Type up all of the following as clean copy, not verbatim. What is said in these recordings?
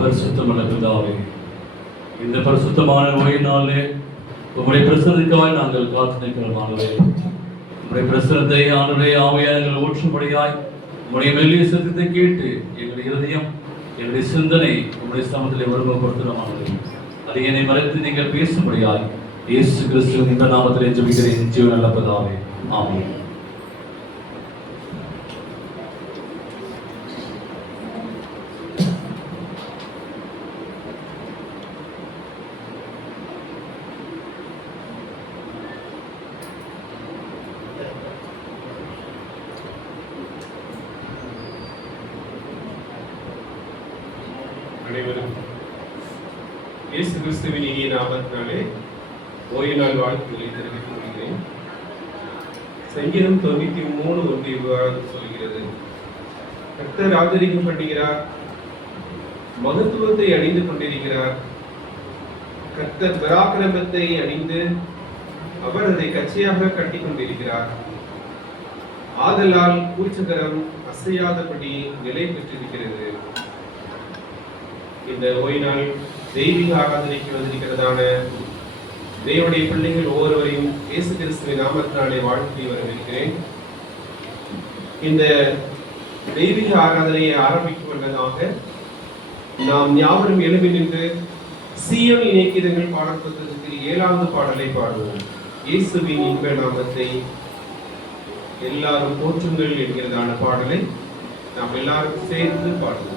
பரிசுத்தமுள்ள பிதாவே, இந்த பரிசுத்தமான ஓய்வு நாளிலே உம்முடைய பிரசன்னத்துக்காக நாங்கள் காத்து நிற்கிறோம். ஆண்டவரே, உம்முடைய பிரசன்னத்தை ஆண்டவரே ஆவியானங்கள் ஊற்றும்படியாய் உம்முடைய மெல்லிய சத்தத்தை கேட்டு எங்களுடைய இருதயம், எங்களுடைய சிந்தனை உம்முடைய சமத்திலே ஒருமுகப்படுத்துகிறோம். ஆண்டவரே, அதை என்னை மறைத்து நீங்கள் பேசும்படியாய் இயேசு கிறிஸ்துவின் இந்த நாமத்திலே ஜெபிக்கிறேன் ஜீவன் நல்ல பிதாவே, ஆமென். இயேசு கிறிஸ்துவின் இனிய நாமத்தினாலே ஓய்வு நாள் வாழ்த்துக்களை தெரிவித்துக் கொள்கிறேன். சங்கீதம் 93:1 இவ்வாறு சொல்கிறது: கர்த்தர் ஆதரிக்கப்படுகிறார், மகத்துவத்தை அணிந்து கொண்டிருக்கிறார். கர்த்தர் பராக்கிரமத்தை அணிந்து அவர் அதை கச்சையாக கட்டி கொண்டிருக்கிறார். ஆதலால் பூச்சகரம் அசையாதபடி நிலை பெற்றிருக்கிறது. இந்த ஓய்வு நாள் தெய்வீக ஆராதனைக்கு வந்திருக்கிறதான தேவனுடைய பிள்ளைகள் ஒவ்வொருவரையும் இயேசு கிறிஸ்துவின் நாமத்தினாலே வாழ்த்தி வரவேற்கிறேன். இந்த தெய்வீக ஆராதனையை ஆரம்பிக்கும் முன்னதாக நாம் யாவரும் எழுப்பி நின்று சீயோன் இணைக்கீதங்கள் பாடல் புத்தகத்தில் 7வது பாடலை பாடுவோம். இயேசுவின் இன்ப நாமத்தை எல்லாரும் போற்றுங்கள் என்கிறதான பாடலை நாம் எல்லாரும் சேர்ந்து பாடுவோம்.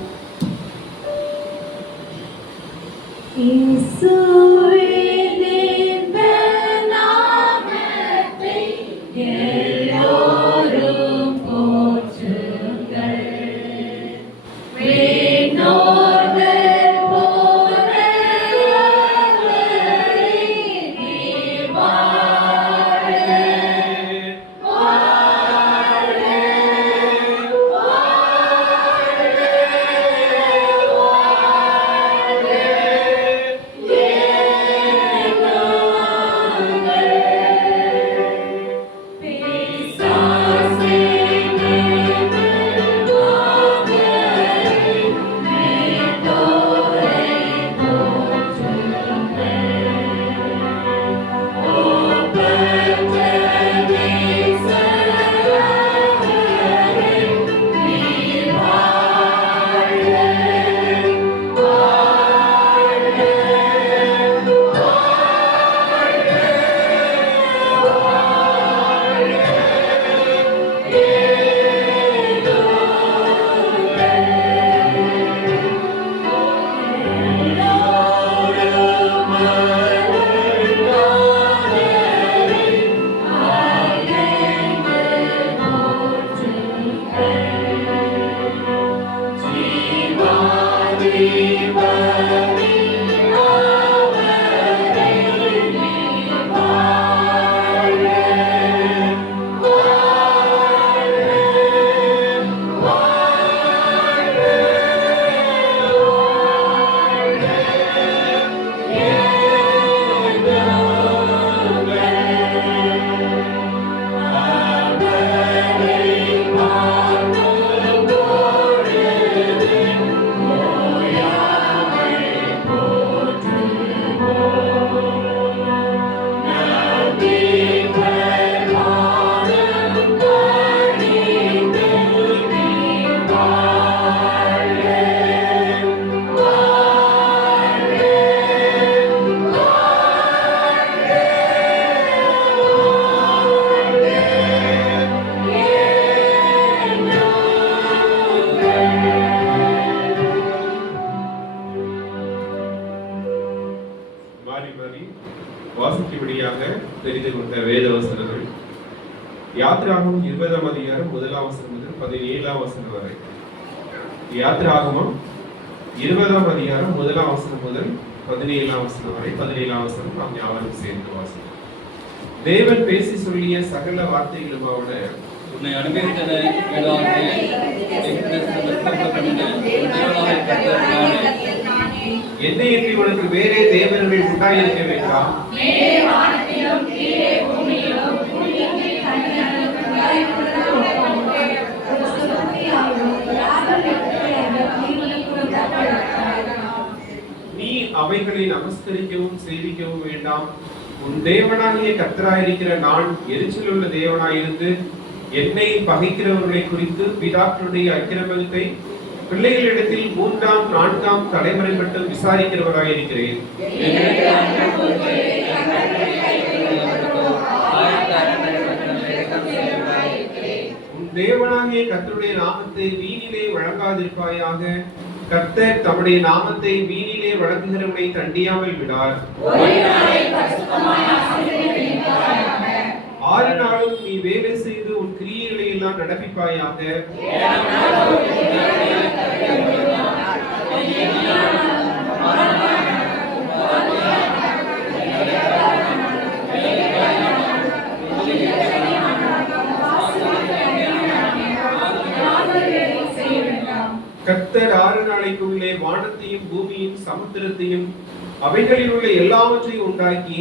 வாசிக்கும்படியாக தெரிந்து கொண்ட வேத வசனங்கள் யாத்ராகமம் 20ஆம் அதிகாரம் 1ஆம் வசனம் முதல் 17ஆம் வசனம் வரை. யாத்ராகமம் 20ஆம் அதிகாரம் 1ஆம் வசனம் முதல் 17ஆம் வசனம் வரை. 17ஆம் வசனம் நாம் யாவரும் சேர்ந்து வாசிப்போம். தேவன் பேசி சொல்லிய சகல வார்த்தைகளுமாவன உன்னை அனுபவித்ததை என்னை என்று உனக்கு வேறே தேவர்கள் உண்டாயிருக்க வேண்டாம். அவைகளை நமஸ்கரிக்கவும் சேவிக்கவும் வேண்டாம். உன் தேவனாகிய கர்த்தராயிருக்கிற நான் எரிச்சலுள்ள தேவனாயிருந்து என்னை பகைக்கிறவர்களை குறித்து பிதாக்களுடைய அக்கிரமத்தை பிள்ளைகளிடத்தில் 3ஆம் 4ஆம் தலைமுறை மட்டும் விசாரிக்கிறவராயிருக்கிறேன். உன் தேவனாகிய கர்த்தருடைய நாமத்தை வீணிலே வழங்காதிருப்பாயாக. கர்த்தர் தம்முடைய நாமத்தை வீணிலே வழங்குகிறவனை தண்டியாமல் விடார். 6 நாளும் நீ வேலை செய்து உன் கிரியைகளை எல்லாம் நடப்பிப்பாயாக. கர்த்தர் 6 நாளைக்குள்ளே வானத்தையும் பூமியும் சமுத்திரத்தையும் அவைகளில் உள்ள எல்லாவற்றையும் உண்டாக்கி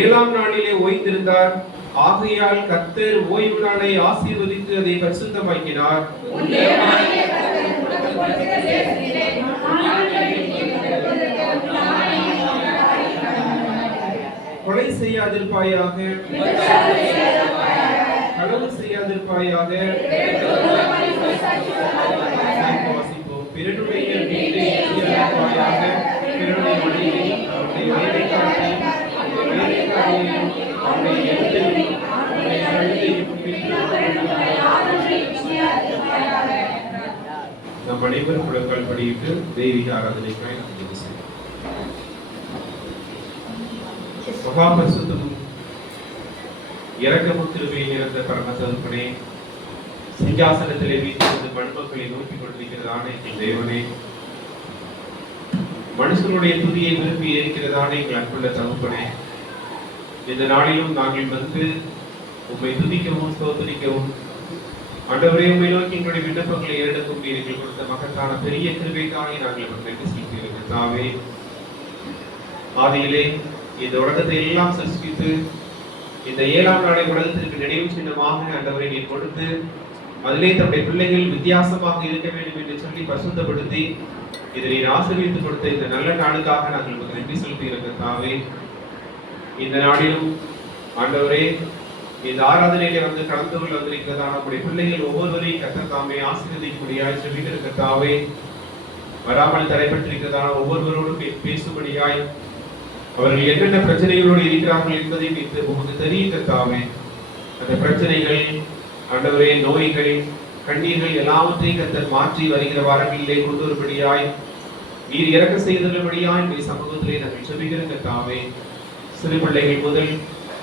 7ஆம் நாளிலே ஓய்ந்திருந்தார். ஆகையால் கர்த்தர் ஓய்வு நாளை ஆசீர்வதித்து அதை பரிசுத்தமாக்கினார். கொலை செய்யாதிருப்பாயாக, களவு செய்யாதிருப்பாயாக, பிறனுடைய வீட்டை செய்யாதிருப்பாயாக, பிறனுடைய மனைவி, அவருடைய வேலைக்காரனை, வேலைக்காரியையும், அவருடைய எருதையும், அவருடைய கழுதையும் நம் அனைவரும் முழங்கால் படியிட்டு தெய்வீக ஆராதனைக்காய் நாம் ஜெபம் செய்வோம். மகா பரிசுத்தமும் இரக்கமும் கிருபையும் நிறைந்த பரம தகப்பனே, சிங்காசனத்திலே வீட்டிலிருந்து மண்மக்களை நோக்கி கொண்டிருக்கிறதான எங்கள் தேவனே, மனுஷனுடைய துதியை விரும்பி இருக்கிறதான எங்கள் அன்புள்ள தகப்பனே, இந்த நாளிலும் நாங்கள் வந்து உம்மை துதிக்கவும் ஸ்தோத்திரிக்கவும் ஆண்டவரே உம்மை நோக்கி எங்களுடைய விண்ணப்பங்களை ஏறெடுக்கும் எங்களுக்கு கொடுத்த மகத்தான பெரிய கிருபைக்காக நாங்கள் நன்றி செலுத்துகிறோம். தாவே, ஆதியிலே இந்த உலகத்தை எல்லாம் சிருஷ்டித்து இந்த 7ஆம் நாளை உலகத்திற்கு நினைவு சின்னமாக ஆண்டவரை நீர் கொடுத்து அதிலே தம்முடைய பிள்ளைகள் வித்தியாசமாக இருக்க வேண்டும் என்று சொல்லி பரிசுத்தப்படுத்தி இதை நீர் ஆசீர்வதித்து கொடுத்த இந்த நல்ல நாளுக்காக நாங்கள் உங்களுக்கு நன்றி செலுத்துகிறோம். தாவே, இந்த நாளிலும் ஆண்டவரே இந்த ஆராதனையிலே வந்து கலந்து கொள்ள வந்திருக்கிறதா நம்முடைய பிள்ளைகள் ஒவ்வொருவரையும் கர்த்தர் தாமே ஆசீர்வதிக்கும்படியாய் ஜெபிக்கிற தாவே, வராமல் தடைபட்டிருக்கிறதான ஒவ்வொருவரோடும் பேசும்படியாய் அவர்கள் என்னென்ன பிரச்சனைகளோடு இருக்கிறார்கள் என்பதை உங்களுக்கு தெரியுங்க தாவே. அந்த பிரச்சனைகள் ஆண்டவரே, நோய்கள், கண்ணீர்கள் எல்லாவற்றையும் கர்த்தர் மாற்றி வருகிற வாரங்களிலே கொண்டு வரும்படியாய் நீர் இறக்க செய்தபடியாய் இந்த சமூகத்திலே நாங்கள் ஜெபிக்கிறோங்க தாவே. சிறு பிள்ளைகள் முதல்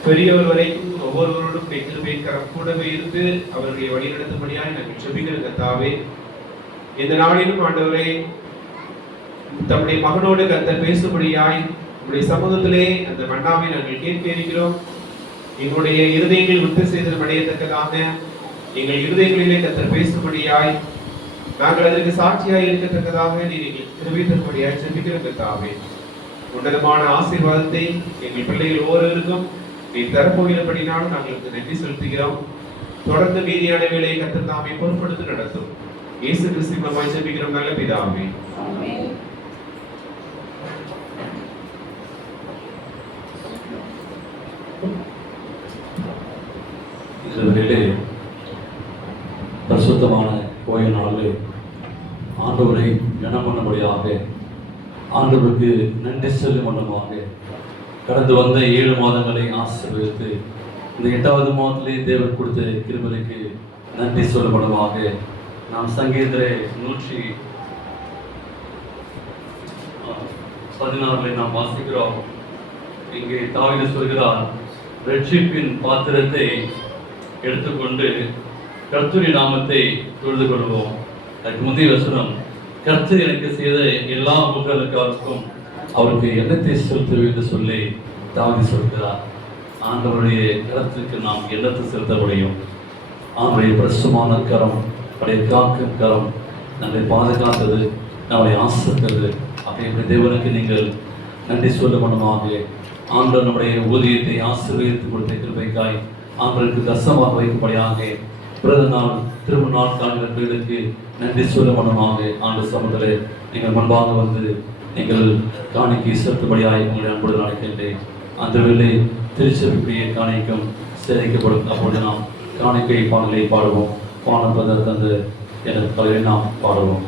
பெரியவர் வரைக்கும் ஒவ்வொருவரோடும் கிருபை கரம் கூடவே இருந்து அவர்களை வழிநடத்தும்படியாய் நாங்கள் ஜெபிக்கிறோங்க தாவே. இந்த நாளிலும் ஆண்டவரே தம்முடைய மகனோடு கர்த்தர் பேசும்படியாய் உங்களுடைய சமூகத்திலே அந்த மன்னாவை நாங்கள் கேட்க இருக்கிறோம். எங்களுடைய இருதயங்கள் விட்டு செய்தல் அடையத்தக்கதாக எங்கள் இருதயங்களிலே கர்த்தர் பேசும்படியாய் நாங்கள் அதற்கு சாட்சியாய் இருக்கத்தக்கதாக நீர் கிருபை தரும்படியாய் ஜெபிக்கிறோம் தாவே. உன்னதமான ஆசீர்வாதத்தை எங்கள் பிள்ளைகள் ஒவ்வொருவருக்கும் நீர் தரப்போகிறபடினாலும் நாங்களுக்கு நன்றி செலுத்துகிறோம். தொடர்ந்து மீதியான வேலையை கர்த்தர் தாமே பொறுப்படுத்தி நடத்தும். இயேசு கிறிஸ்துவின் மூலமாய் ஜெபிக்கிறோம் நல்ல பிதாவே. பரிசுத்தமான ஓய்வு நாளில் ஆண்டவரை கனம் பண்ணும்படியாக, ஆண்டவருக்கு நன்றி செல்லும் வண்ணமாக கடந்து வந்த 7 மாதங்களை ஆசீர்வதித்து இந்த 8வது மாதத்திலே தேவன் கொடுத்த கிருபைக்கு நன்றி சொல்லும் வண்ணமாக நாம் சங்கீதத்திலே 116 நாம் வாசிக்கிறோம். இங்கே தாவீது சொல்கிறார், ரட்சிப்பின் பாத்திரத்தை எடுத்துக்கொண்டு கர்த்தருடைய நாமத்தை தொழுது கொள்வோம். அதுக்கு முந்தைய வசனம், கர்த்தர் எனக்கு செய்த எல்லா புகழுக்காருக்கும் அவருக்கு எண்ணத்தை செலுத்துவேன் என்று சொல்லி தாவீது சொல்கிறார். ஆண்டவருடைய கரத்திற்கு நாம் எண்ணத்தை செலுத்த முடியும். ஆண்டவருடைய பிரசுமான கரம், அவருடைய காக்கும் கரம் நம்மை பாதுகாத்தது, நம்மளை ஆசிர்வதித்தது. அப்படி தேவனுக்கு நீங்கள் நன்றி சொல்ல மனமாக ஆண்டவர் நம்முடைய ஊதியத்தை ஆசீர்வதித்து கொடுத்த கிருபைக்காய் ஆண்டவருக்கு தசமாக வைக்கும்படியாக பிறந்த நாள் திருமண காலங்களுக்கு நன்றி சொல்ல மனமாக ஆண்டு சமத்திலே நீங்கள் முன்பாக வந்து நீங்கள் காணிக்கை செலுத்தும்படியாய் உங்களை அன்புடன் அழைக்கின்றேன். அந்த வேளை திருச்சபைக்குரிய காணிக்கும் சேமிக்கப்படும். அப்பொழுது நாம் காணிக்கை பாடலை பாடுவோம். பாடல் தந்து என தலைவரை நாம் பாடுவோம்.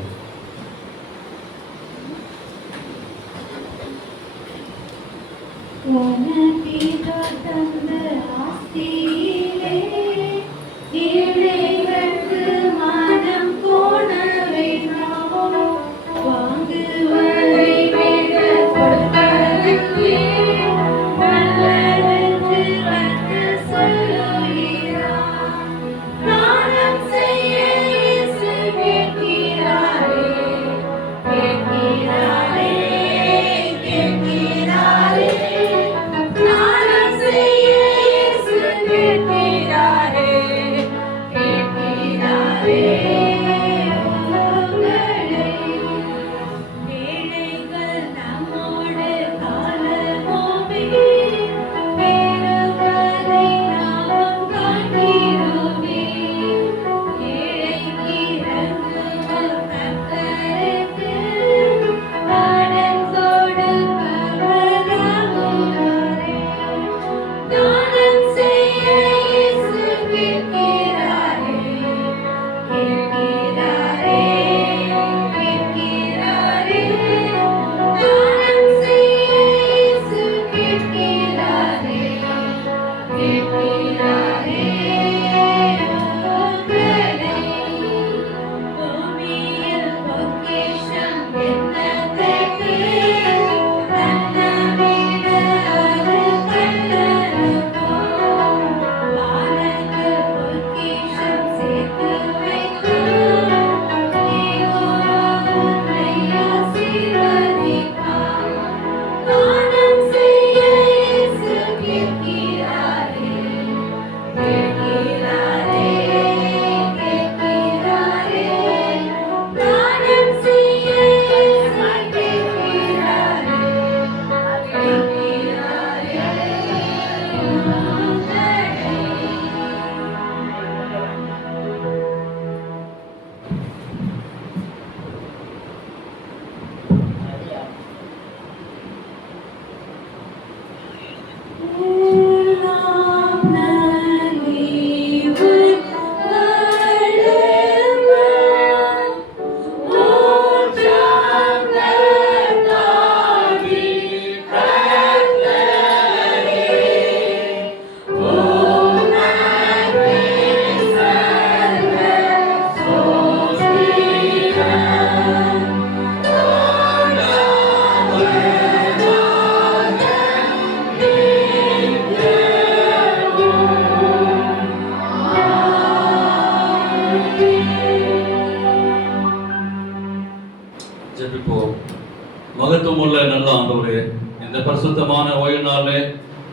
மகத்துவமுள்ள நல்ல ஆண்டவரே, இந்த பரிசுத்தமான ஓய்வு நாளே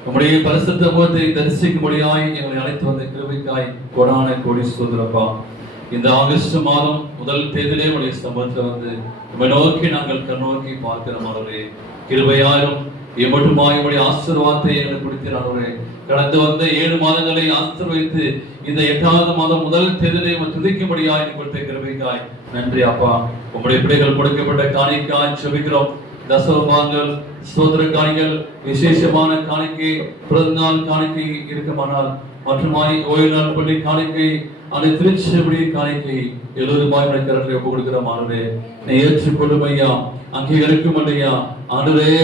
நம்முடைய பரிசுத்த முகத்தை தரிசிக்கும்படியாய் எங்களை அழைத்து வந்த கிருபைக்காய் கொடான கோடி சோதரப்பா. இந்த ஆகஸ்ட் மாதம் முதல் தேதியிலே உடைய சம்பளத்தை வந்து நம்மை நோக்கி நாங்கள் கண்ணோக்கி பார்க்கிறோம். அவரே கிருபையாயிரும் எம்மட்டுமாய் உடைய ஆசீர்வாதத்தை எங்களுக்கு கொடுக்கிறாரே. கடந்து வந்த 7 மாதங்களை ஆசீர்வதித்து இந்த 8வது மாதம் முதல் தேதியிலே துதிக்கும்படியாய் கொடுத்த கிருபைக்காய் நன்றி அப்பா. உங்களுடைய பிள்ளைகள் கொடுக்கப்பட்ட காணிக்காய் செபிக்கிறோம். தசமபாகங்கள், சோதர காணிகள், விசேஷமான காணிக்கை, பிறந்தநாள் காணிக்கை இருக்குமானால் மற்றுமாய் ஓய்வு நாள் பள்ளி காணிக்கை, அந்த திருச்சபடி காணிக்கை எழுதுமாய் கரங்களை ஒப்புக் கொடுக்கிறோம். ஆண்டவரே நீ ஏற்றுக்கொள்ளும் ஐயா, அங்கீகரிக்கும் இல்லையா ஆண்டவரே.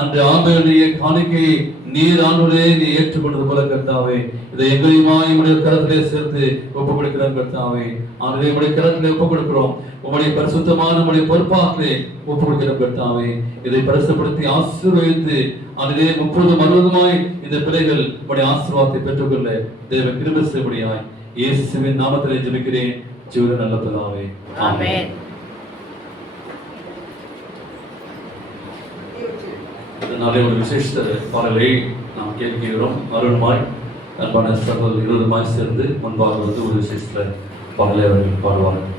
அந்த ஆண்டவருடைய காணிக்கை நீர் ஆண்டவரே நீ ஏற்றுக்கொண்டது போல கர்த்தாவே, இதை எங்களையுமாய் உடைய கரத்திலே சேர்த்து ஒப்புக் கொடுக்கிறோம் கர்த்தாவே. ஆண்டவரே உடைய கரத்திலே ஒப்புக் கொடுக்கிறோம். உங்களுடைய பரிசுத்தமான உங்களுடைய பொறுப்பாகவே ஒப்புக் கொடுக்கிறோம் கர்த்தாவே. இதை பரிசுப்படுத்தி ஆசீர்வதித்து ஆண்டவரே 30 60 இந்த பிள்ளைகள் உங்களுடைய ஆசீர்வாதத்தை பெற்றுக்கொள்ள தேவ கிருபை செய்யும்படியாய் இயேசுவின் நாமத்திலே ஜெபிக்கிறேன் ஜீவன நல்ல பிதாவே, ஆமென். இதனாலே ஒரு விசேஷ பாடலை நாம் கேட்கிறோம். அருள்மாய் அன்பான சகோதரர் 20 சேர்ந்து முன்பாக வந்து ஒரு விசேஷ பாடலை அவர்கள் பாடுவார்கள்.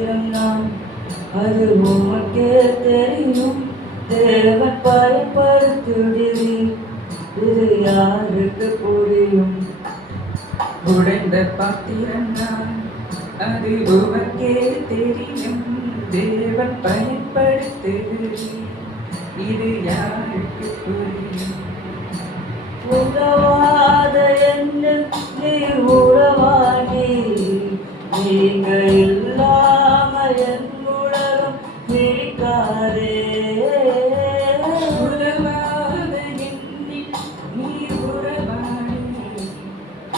பாத்திரம் நான், அது உமக்கே தெரியும். தேவன் பயன்படுத்துகிறீர், இது யாருக்கு புரியும்? உடைந்த பாத்திரம் நான், அது உமக்கே தெரியும். தேவன் பயன்படுத்துகிறீர், இது யாருக்கு புரியும்? உறவாத என்னில் நீர் உறவாகி, நீங்க இல்லாம என் உலகம் பிடிக்காதே. உறவாத என்னில் நீர் உறவாகி,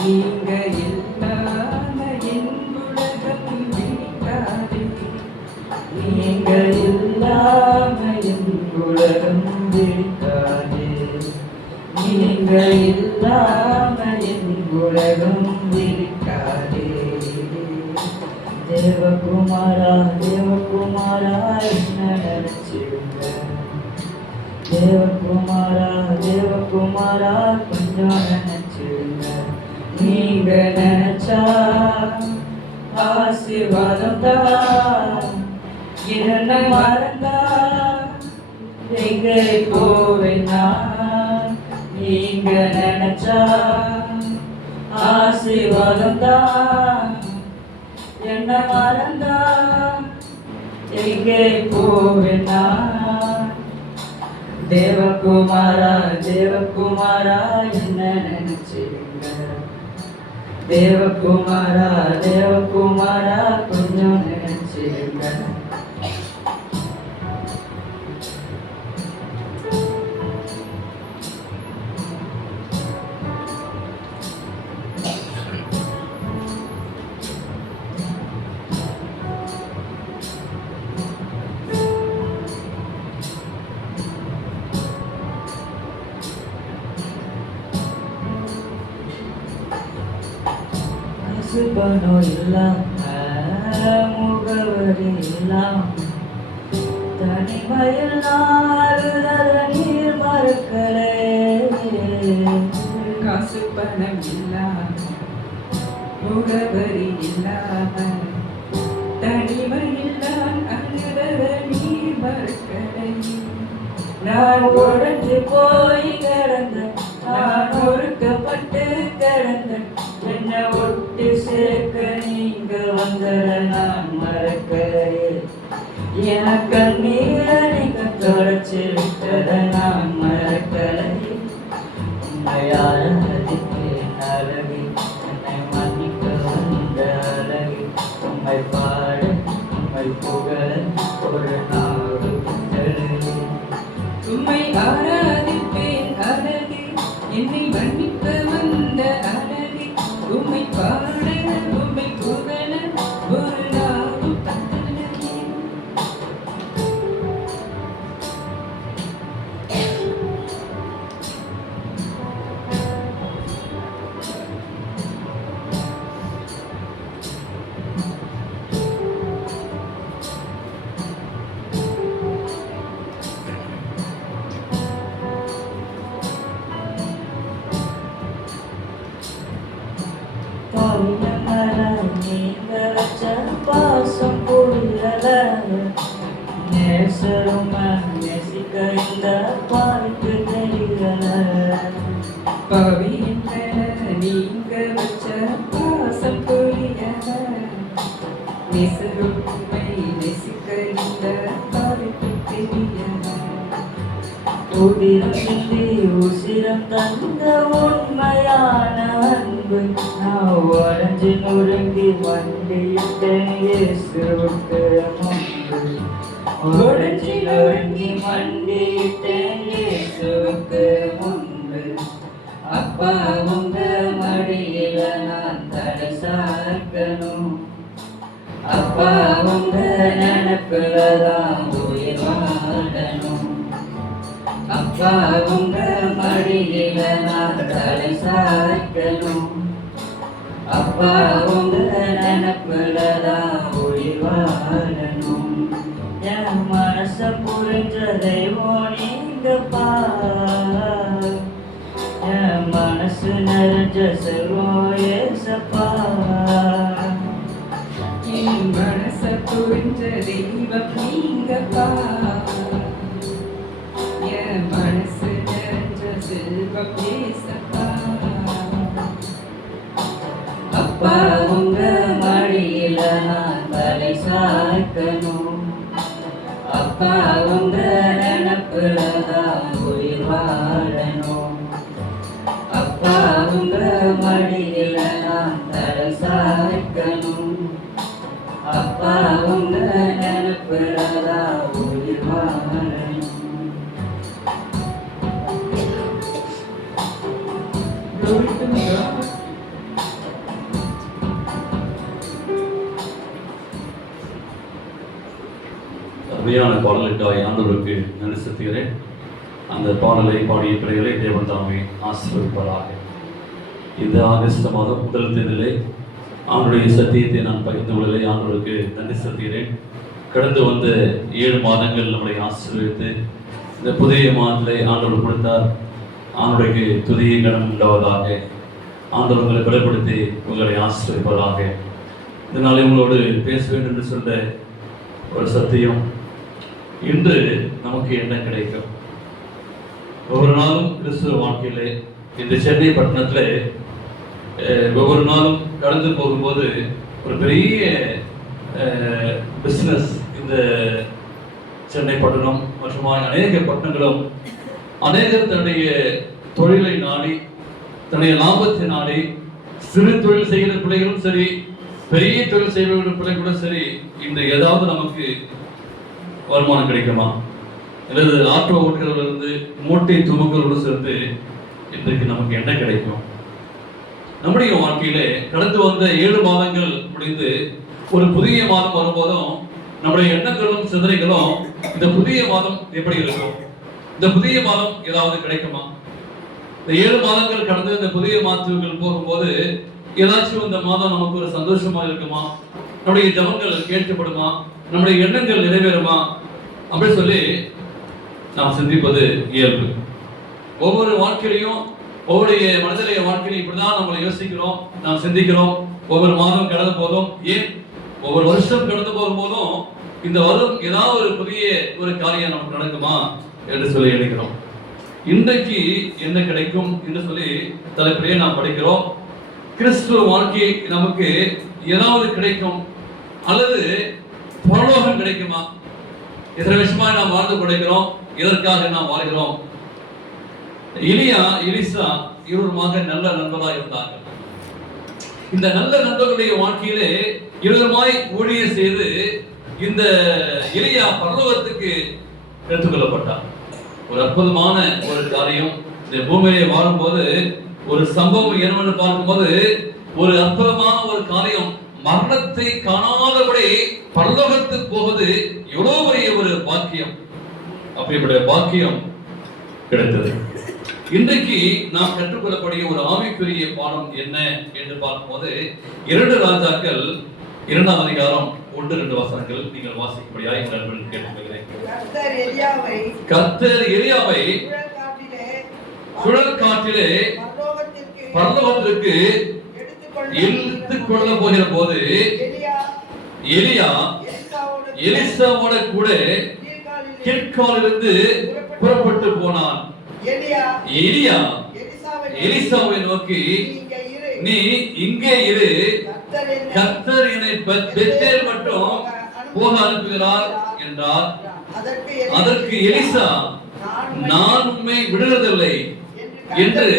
நீங்க இல்லாம என் உலகம் பிடிக்காதே. நீங்க இல்லாம என் உலகம் பிடிக்காதே. நீங்க இல்லாம என் உலகம் பிடிக்காதே. தேவகுமாரா தேவகுமாரா என்ன நினைச்சிருங்க. தேவகுமாரா தேவகுமாரா கொஞ்சம் நினைச்சிருங்க. நீங்க நினைச்சா ஆசீர்வாதம் தான். என்ன மறந்தா எங்கே போவேன்னா, நீங்க நினைச்சா ஆசீர்வாதம் தான். என்ன மறந்தா எங்கே போவேன்னா. தேவகுமாரா தேவகுமாரா என்ன நினைச்சிருங்க. தேவகுமாரா தேவகுமாரா கொஞ்சம் நினைச்சிருங்க. பணம் இல்லாம முகவரி இல்லாம தனிமையில் நாறுதல நீர் மறுக்கலே. காசு பணம் இல்லாம முகவரி இல்லாம தனிமையில் நான் அழுதல நீர் மறுக்கலை. நான் உடைஞ்சு போய் கிடந்தேன், நான் ஒடுக்கப்பட்டு கிடந்தேன். என்னை ஒட்டி சேர்க்க நீங்க வந்தத நான் மறக்கலையே. எனக்கு நீரை நீங்க தொடச்சி விட்டத நான் மறக்கலையே. உண்மை ஆராதிப்பேன் அழகி, என்னை மன்னிக்க வந்த அழகி. உண்மை பாட உண்மை புகழ ஒரு நாடு புகழே. உம்மை ஆராதிப்பேன் அழகி, என்னை மன்னிக்க வந்த அழகி. உம்மை பாட உம்மை புகழ ஒரு நாடு புகழே. நீங்க வச்ச பாசம் புரியல. நேசருமா நேசிக்க இந்த பாருக்கு தெரியல. பவியல நீங்க வச்ச பாசம் புரியல. நேசருமை நேசிக்க இந்த பாருக்கு தெரியல. உதிரம் சிந்தி உசிரம் தந்த உண்மையான அன்பு நான் உடஞ்சி நொறுங்கி மண்டியிட்டேன் இயேசுவுக்கு முன்பு. உடஞ்சி நொறுங்கி மண்டியிட்டேன் இயேசுவுக்கு முன்பு. அப்பா உங்க மடியில நான் தலை சார்க்கணும். அப்பா உங்க நினைப்புலதான் உயிர் வாழணும். அப்பா உங்க மடியில நான் தலை சாய்க்கணும். அப்பா உங்க நினைப்புலதான் உயிர் வாழணும். என் மனச புரிஞ்ச தெய்வம் நீங்கப்பா. என் மனசு நிறைஞ்ச செல்வம் ஏசப்பா. என் மனசு புரிஞ்ச தெய்வம் நீங்கப்பா, என் மனசு நிறைஞ்ச செல்வம் ஏசப்பா. அப்பா உங்க மடியில நான் தலை சாய்க்கணும், அப்பா உங்க நினப்புல தான் உயிர் வாழணும். அப்பா உங்க மடியில நான் தலை சாய்க்கணும், அப்பா உங்க நினப்புல தான் உயிர் வாழணும். Glory to God. அருமையான பாடலுக்காய் ஆண்டவருக்கு நன்றி செலுத்துகிறேன். அந்த பாடலை பாடிய பிள்ளைகளை தேவன் தாமே ஆசீர்வதிப்பாராக. இந்த ஆகஸ்ட் மாதம் முதல் தேதியிலே ஆண்டுடைய சத்தியத்தை நான் பகிர்ந்து கொள்ளலை. ஆண்டவருக்கு நன்றி செலுத்துகிறேன். கடந்து வந்த 7 மாதங்கள் நம்மளை ஆசீர்வதித்து இந்த புதிய மாதத்திலே ஆண்டவர் கொடுத்தார். ஆண்டுக்கு துதிய கனம் உண்டாவதாக. ஆண்டவர் உங்களை பலப்படுத்தி உங்களை ஆசீர்வதிப்பதாக. இதனாலே உங்களோடு பேச வேண்டும் என்று சொல்ல ஒரு சத்தியம். இன்று நமக்கு என்ன கிடைக்கும்? ஒவ்வொரு நாளும் கிறிஸ்துவ வாழ்க்கையிலே இந்த சென்னை பட்டணத்தில் ஒவ்வொரு நாளும் கடந்து போகும்போது ஒரு பெரிய பிஸ்னஸ் இந்த சென்னை பட்டணம் மற்றும் அநேக பட்டணங்களும் அநேகர் தன்னுடைய தொழிலை நாடி தன்னுடைய லாபத்தை நாடி சிறு தொழில் செய்கிற பிள்ளைகளும் சரி, பெரிய தொழில் செய்கிற பிள்ளைகளும் சரி, இந்த ஏதாவது நமக்கு வருமானம் கிடைக்குமா? அல்லது ஆட்டோ ஓட்டுகளிலிருந்து மூட்டை துமுக்களோடு சேர்ந்து இன்றைக்கு நமக்கு என்ன கிடைக்கும்? நம்முடைய வாழ்க்கையிலே கடந்து வந்த 7 மாதங்கள் முடிந்து ஒரு புதிய மாதம் வரும்போதும் நம்முடைய எண்ணங்களும் சிந்தனைகளும் இந்த புதிய மாதம் எப்படி இருக்கும்? இந்த புதிய மாதம் ஏதாவது கிடைக்குமா? இந்த 7 மாதங்கள் கடந்து இந்த புதிய மாதத்துக்கு போகும்போது ஏதாச்சும் இந்த மாதம் நமக்கு ஒரு சந்தோஷமா இருக்குமா? நம்முடைய ஜபங்கள் கேட்கப்படுமா? நம்முடைய எண்ணங்கள் நிறைவேறுமா? அப்படின்னு சொல்லி நாம் சிந்திப்பது இயல்பு. ஒவ்வொரு வாழ்க்கையிலையும் ஒவ்வொரு மனிதனுடைய வாழ்க்கையிலும் இப்படிதான் நம்மளை யோசிக்கிறோம், நாம் சிந்திக்கிறோம். ஒவ்வொரு மாதம் கடந்து போதும், ஏன் ஒவ்வொரு வருஷம் கடந்து போகும்போதும் இந்த வருடம் ஏதாவது ஒரு புதிய ஒரு காரியம் நமக்கு நடக்குமா என்று சொல்லி நினைக்கிறோம். இன்றைக்கு என்ன கிடைக்கும் என்று சொல்லி தலைப்பிலேயே நாம் படிக்கிறோம். கிறிஸ்துவ வாழ்க்கை நமக்கு ஏதாவது கிடைக்கும் அல்லது பரலோகம் கிடைக்குமா? எத்தனை விஷயமாய் நாம் வாழ்ந்து கொண்டிருக்கிறோம். எதற்காக நாம் வாழ்கிறோம்? எலியா, எலிசா இருவருமாக நல்ல நண்பர்களாக இருந்தார்கள். இந்த நல்ல நண்பர்களுடைய வாழ்க்கையிலே இருவருமாய் ஊழியம் செய்து இந்த எலியா பரலோகத்துக்கு எடுத்துக்கொள்ளப்பட்டார். ஒரு அற்புதமான ஒரு காரியம். இந்த பூமியிலே வாழும்போது ஒரு சம்பவம் என்னவென்று பார்க்கும்போது ஒரு அற்புதமான ஒரு காரியம். மரணத்தை காணாதபடி பரலோகத்துக்கு போவது எவ்வளவு பெரிய ஒரு பாக்கியம். அப்படிப்பட்ட பாக்கியம் கிடைத்தது. இன்றைக்கு நாம் கற்றுக்கொள்ளக்கூடிய ஒரு ஆவிக்குரிய பாடம் என்ன என்று பார்க்கும்போது 2 ராஜாக்கள் 2ஆம் அதிகாரம் 1-2 வசனங்கள் நீங்கள் வாசிக்கும்படியாக நண்பர்கள் கேட்டுக்கொள்கிறேன். கர்த்தர் எலியாவை சுழல் காற்றிலே பரலோகத்திற்கு இழுத்துக் கொள்ள போகிற போது எலியா எலிசாவோட கூட கில்காலிலிருந்து புறப்பட்டு போனான். எலியா எலிசாவை நோக்கி, நீ இங்கே இரு, கர்த்தர் என்னை பெத்தேல் மட்டும் போக அனுப்புகிறார் என்றார். அதற்கு எலிசா, நான் உம்மை விடுவதில்லை என்று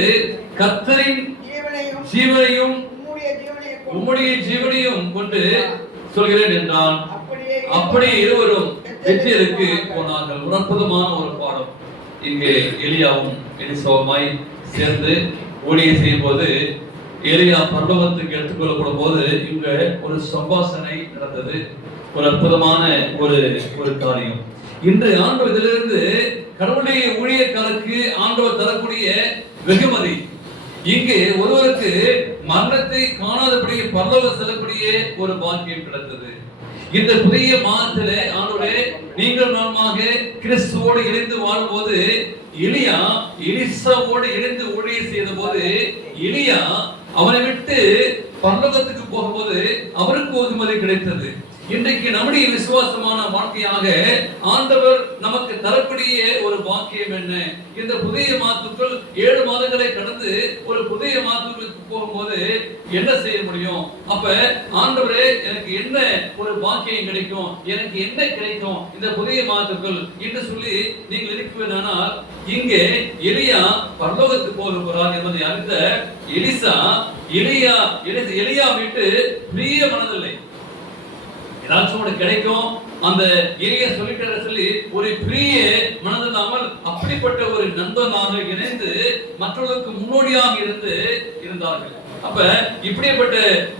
கர்த்தரின் ஜீவனையும் உம்முடைய ஜீவனையும் கொண்டு சொல்கிறேன் என்றான். அப்படியே இருவரும் பெத்தேலுக்கு போனார்கள். ஒரு அற்புதமான ஒரு பாடம். இங்கே எலியாவும் எலிசாவுமாய் சேர்ந்து ஊழியம் செய்யும் போது எலியா பரலோகத்துக்கு எடுத்துக்கொள்ளப்படும் போது இங்க ஒரு சம்பாஷணை நடந்தது. ஒரு அற்புதமான ஒரு காரியம். இன்று ஆண்டவர் இதிலிருந்து கடவுளுடைய ஊழியக்காரருக்கு ஆண்டவர் தரக்கூடிய வெகுமதி. இங்கே ஒருவருக்கு மரணத்தை காணாதபடி பரலோகம் செல்லக்கூடிய ஒரு பாக்கியம் கிடைத்தது. இந்த புதிய மாதத்திலே ஆண்டவரே நீங்கள் நாமாக கிறிஸ்துவோடு இணைந்து வாழும்போது எலியா எலிசாவோடு இணைந்து ஊழியம் செய்த போது எலியா அவனை விட்டு பரலோகத்துக்கு போகும்போது அவருக்கு வெகுமதி கிடைத்தது. இன்றைக்கு நம்முடைய விசுவாசமான வாழ்க்கையாக ஆண்டவர் நமக்கு தரக்கூடிய ஒரு வாக்கியம் என்ன? இந்த புதிய மாதத்துக்குள் 7 மாதங்களை கடந்து ஒரு புதிய மாதத்துக்கு போகும்போது என்ன செய்ய முடியும்? அப்ப ஆண்டவரே எனக்கு என்ன ஒரு வாக்கியம் கிடைக்கும், எனக்கு என்ன கிடைக்கும் இந்த புதிய மாதத்துக்குள் என்று சொல்லி நீங்கள் இருக்குவதானால், இங்கே எலியா பரலோகத்துக்கு போக போறார் என்பதை அறிந்த எலியா விட்டு பிரிய மனதில்லை. ஏதாச்சும் உனக்கு கிடைக்கும் அந்த எலியா சொல்லிட்டு சொல்லி ஒரு பிரிய மனதில்லாமல் அப்படிப்பட்ட ஒரு நண்பனாக இணைந்து மற்றவர்களுக்கு முன்னோடியாக இருந்தார்கள். அப்ப இப்படிப்பட்ட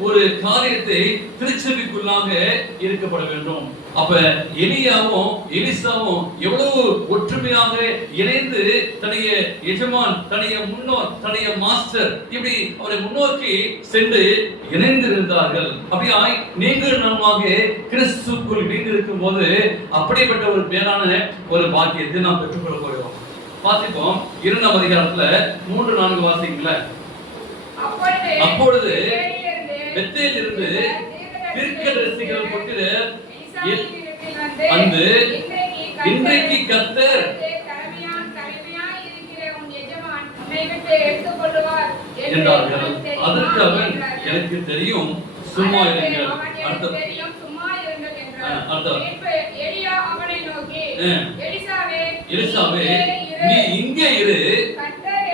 ஒரு காரியத்தை திருச்சபைக்குள்ளாக இருக்கப்பட வேண்டும். அப்ப எலியாவும் எலிசாவும் எவ்வளவு ஒற்றுமையாக இணைந்து தன்னுடைய எஜமான், தன்னுடைய முன்னோர், தன்னுடைய மாஸ்டர் இப்படி அவரை முன்னோக்கி சென்று இணைந்து இருந்தார்கள். அப்படியாய் நீங்கள் நாமாக கிறிஸ்துக்குள் இணைந்து இருக்கும் போது அப்படிப்பட்ட ஒரு மேலான ஒரு பாக்கியத்தை நாம் பெற்றுக்கொள்ள போகிறோம். வாசிப்போம் 2ஆம் அதிகாரத்துல 3-4 வாசிங்கள. அப்பொழுது பெத்தேலில் இருந்து தீர்க்கதரிசிகள் புத்திரர் வந்து இன்றைக்கு கர்த்தர் என்றார்கள். அதற்கு அவன் எனக்கு தெரியும், சும்மா இருங்கள். எலிசாவே நீ இங்கே இரு,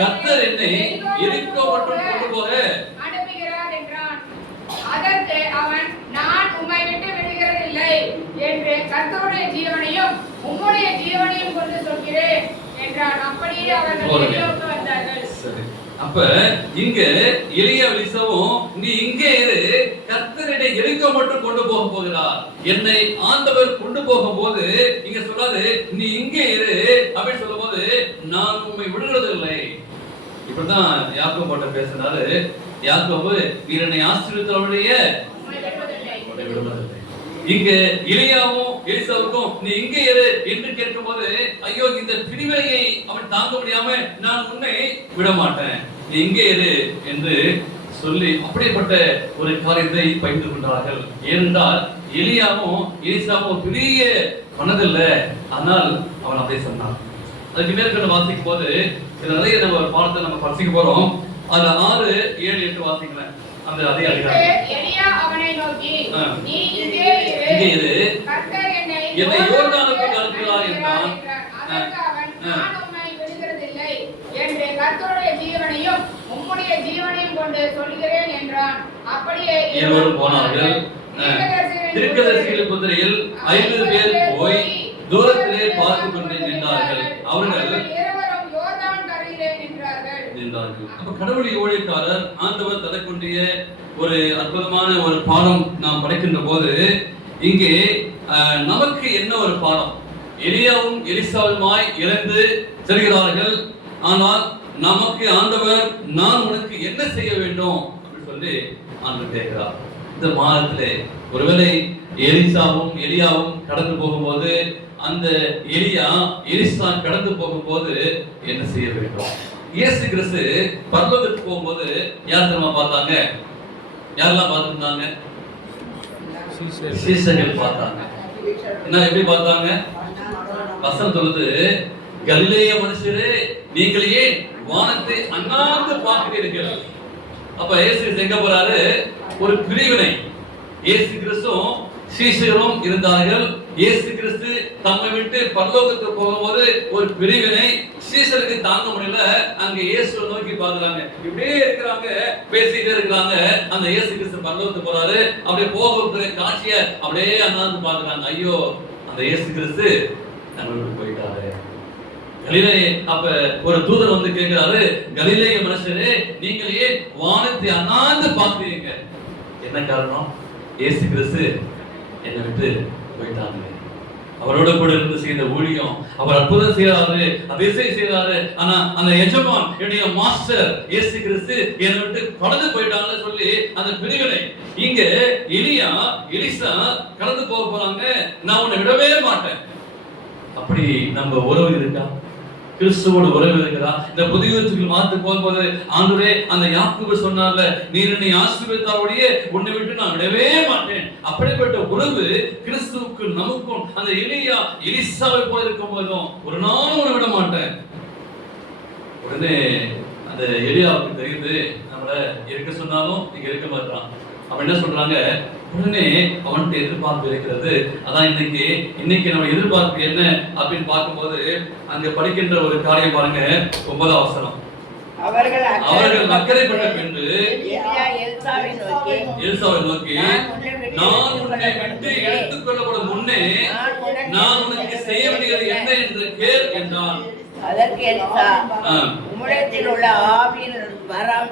கர்த்தர் என்னை எரிக்கோ மற்றும் கொண்டு போக அனுப்புகிறார் என்றான். அதற்கு அவன், நான் உம்மை விட்டு விடுகிறதில்லை என்று கர்த்தருடைய ஜீவனையும் உம்முடைய ஜீவனையும் கொண்டு சொல்கிறேன் என்றான். அப்படியே அவர்கள் எலியாவுக்கு வந்தார்கள். அப்ப இங்க எலியா எலிசாவும் நீ இங்கே இரு, கர்த்தர் என்னை எரிக்கோ மட்டும் கொண்டு போக போகிறார். என்னை ஆண்டவர் கொண்டு போகும்போது இங்க சொல்லாது நீ இங்கே இரு அப்படின்னு சொல்லும் போது நான் உம்மை விடுகிறதில்லை. இப்படிதான் யாக்கோபு போட்ட பேசினாரு. யாக்கோபு வீரனை ஆசீர்வதித்தவருடைய இங்க எலியாவும் எலிசாவுக்கும் நீ இங்கே இரு என்று கேட்கும் போது, ஐயோ இந்த பிரிவினையை அவன் தாங்க முடியாம நான் உன்னை விட மாட்டேன், நீ இங்கே இரு என்று சொல்லி அப்படிப்பட்ட ஒரு காரியத்தை பகிர்ந்து கொண்டார்கள். ஏனென்றால் எலியாவும் எலிசாவும் பெரிய மனதில்லை, ஆனால் அவன் அப்படியே சொன்னான். அதுக்கு மேற்கொண்டு வாசிக்கும் போது நிறைய நம்ம பாடத்தை நம்ம படிக்க போறோம். அதுல 6, 7, 8 வாசிங்களேன். அந்த அதே அதிகாரம். எலியா அவனை நோக்கி, நீ இங்கே இரு, கர்த்தர் என்னை யோர்தானுக்கு அனுப்புகிறார் என்றான். அதற்கு அவன், நான் உம்மை விடுகிறதில்லை என்று கர்த்தருடைய ஜீவனையும் உம்முடைய ஜீவனையும் கொண்டு சொல்கிறேன் என்றான். அப்படியே இருவரும் போனார்கள். தீர்க்கதரிசிகளின் குதிரையில் 5 பேர் போய் தூரத்திலே பார்த்து கொண்டு நின்றார்கள். அவர்கள் அப்ப கடவுளுடைய ஊழியக்காரர் ஆண்டவர் தரக்கூடிய ஒரு அற்புதமான ஒரு பாடம் நாம் படிக்கின்ற போது இங்கே நமக்கு என்ன ஒரு பாடம்? எலியாவும் எலிசாவுமாய் இணைந்து செல்கிறார்கள். ஆனால் நமக்கு ஆண்டவர் நான் உனக்கு என்ன செய்ய வேண்டும் அப்படின்னு சொல்லி ஆண்டவர் கேட்கிறார். இந்த மாதத்திலே ஒருவேளை எலிசாவும் எலியாவும் கடந்து போகும்போது, அந்த எலிசா கடந்து போகும்போது என்ன செய்ய வேண்டும்? இயேசு கிறிஸ்து பரலோகத்துக்கு போகும்போது யார் தெரியுமா பார்த்தாங்க? யாரெல்லாம் பார்த்திருந்தாங்க? சீஷர்கள் பார்த்தாங்க. என்ன எப்படி பார்த்தாங்க? வசனம் சொல்லுது, கலிலேய மனுஷரே நீங்கள் ஏன் வானத்தை அண்ணாந்து பார்க்கிறீர்கள்? அப்ப இயேசு எங்க போறாரு? ஒரு பிரிவினை. இயேசு கிறிஸ்துவும் சீஷரும் இருந்தார்கள். இயேசு கிறிஸ்து தம்மை விட்டு பரலோகத்துக்கு போகும்போது ஒரு பிரிவினை சீஷருக்கு தாங்க முடியல. அங்க இயேசுவை நோக்கி பாக்குறாங்க, இப்படியே இருக்கிறாங்க, பேசிட்டே இருக்கிறாங்க. அந்த இயேசு கிறிஸ்து பரலோகத்துக்கு போறாரு. அப்படியே போகிற காட்சிய அப்படியே அண்ணாந்து பாக்குறாங்க. ஐயோ, அந்த இயேசு கிறிஸ்து நம்மளுக்கு போயிட்டாரு. கலிலேய அப்ப ஒரு தூதர் வந்து கேட்கிறாரு, கலிலேய மனுஷரே நீங்கள் ஏன் வானத்தை அண்ணாந்து பார்க்கிறீங்க? என்ன காரணம்? இயேசு கிறிஸ்து என்னை விட்டு போயிட்டாங்க. அவரோட கூட இருந்து செய்த ஊழியம், அவர் அற்புதம் செய்யறாரு, அதிசயம் செய்யறாரு. ஆனா அந்த எஜமான், என்னுடைய மாஸ்டர் இயேசு கிறிஸ்து என்னை விட்டு கடந்து போயிட்டாங்கன்னு சொல்லி அந்த பிரிவினை. இங்க எலிசா கடந்து போக போறாங்க, நான் உன்னை விடவே மாட்டேன். அப்படி நம்ம உறவு இருக்கா? கிறிஸ்துவோட உறவு இருக்கிறா? இந்த புதிய மாத்து போகும்போது ஆண்டவரே அந்த யாக்கோபு சொன்னார்ல, நீர் என்னை ஆசீர்வதித்தாலொழிய உன்னை விட்டு நான் விடவே மாட்டேன். அப்படிப்பட்ட உறவு கிறிஸ்துவுக்கு நமக்கும் அந்த எலிசாவை போல இருக்கும் போதும் ஒரு நாளும் உன்னை விட மாட்டேன். உடனே அந்த எலியாவுக்கு தெரியுது நம்மள இருக்க சொன்னாலும் இங்க இருக்க மாட்டான். அவன் என்ன சொல்றாங்க, உடனே அவன்கிட்ட எதிர்பார்ப்பு இருக்கிறது. அதான் இன்னைக்கு நம்ம எதிர்பார்ப்பு என்ன அப்படின்னு பார்க்கும்போது அங்க படிக்கின்ற ஒரு காரியம் பாருங்க, 9ஆம் வசனம். அவர்கள் அக்கறைப்பட்ட பின்பு எலிசாவை நோக்கி, நான் உன்னை விட்டு எடுத்துக் கொள்ளப்படும் முன்னே நான் உனக்கு செய்ய வேண்டியது என்ன என்று கேள் என்றான். அதற்கு எலிசா, உம்மிடத்தில் உள்ள ஆவியின் வரம்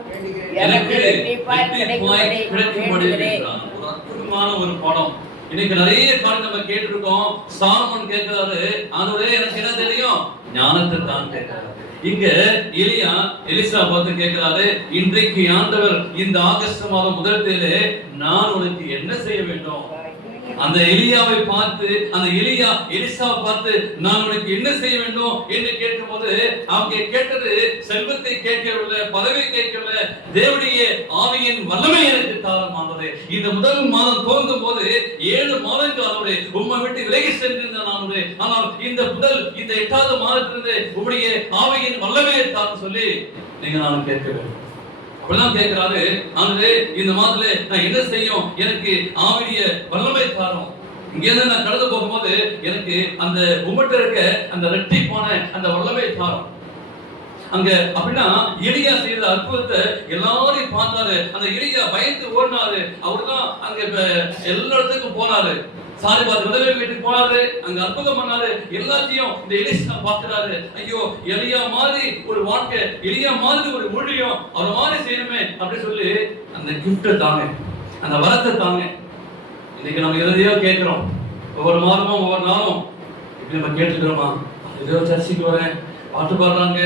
எனக்கு இரட்டிப்பாய் கிடைக்கும்படி வேண்டுகிறேன். ஒரு அற்புதமான ஒரு படம். இன்னைக்கு நிறைய காரியம் நம்ம கேட்டிருக்கோம். சாலமோன் கேட்கிறாரு, ஆண்டவரே எனக்கு என்ன தெரியும்? ஞானத்தை தான் கேட்கிறாரு. இங்க எலிசா பார்த்து கேட்கிறாரு, இன்றைக்கு ஆண்டவர் இந்த ஆகஸ்ட் மாதம் முதல் தேதியிலே நான் உனக்கு என்ன செய்ய வேண்டும்? அந்த எலியாவை பார்த்து எலிசாவை பார்த்து நான் உனக்கு என்ன செய்ய வேண்டும் என்று கேட்கும்போது அவங்க கேட்டது செல்வத்தை கேட்கவில்லை, பதவி கேட்கவில்லை, தேவனுடைய ஆவியின் வல்லமை எனக்கு தாரும் ஆண்டவரே. இந்த முதல் மாதம் துவங்கும் போது 7 மாதங்கள் ஆண்டவரே உம்மை விட்டு விலகி சென்றிருந்தேன் ஆண்டவரே. ஆனால் இந்த 8வது மாதத்திலிருந்து உம்முடைய ஆவியின் வல்லமையை தாரும் சொல்லி நீங்க நான் கேட்க வேண்டும். அப்படிதான் கேட்கிறாரு, ஆண்டவரே இந்த மாதத்துல நான் என்ன செய்யும்? எனக்கு ஆவிய வல்லமை தாரும். இங்க இருந்து நான் கடந்து போகும்போது எனக்கு அந்த உமட்ட இருக்க அந்த ரெட்டிப்பான அந்த வல்லமை தாரும். அங்க அப்படின்னா எலியா செய்த அற்புதத்தை எல்லாரையும் பார்த்தாரு. அந்த எலியா பயந்து ஓடினாரு. அவர்தான் அங்க எல்லா இடத்துக்கும் போனாரு. சாரிபாத் உதவி வீட்டுக்கு போனாரு, அங்க அற்புதம் பண்ணாரு. எல்லாத்தையும் இந்த எலிசா பார்க்கிறாரு. ஐயோ, எலியா மாதிரி ஒரு வாழ்க்கை, எலியா மாதிரி ஒரு ஊழியம் அவர் மாதிரி செய்யணுமே அப்படி சொல்லி அந்த கிஃப்ட தாங்க, அந்த வரத்தை தாங்க. இன்னைக்கு நம்ம எதையோ கேட்கிறோம், ஒவ்வொரு மாதமும் ஒவ்வொரு நாளும் இப்படி நம்ம கேட்டுக்கிறோமா? ஏதோ சர்ச்சைக்கு வரேன், பாட்டு பாடுறாங்க,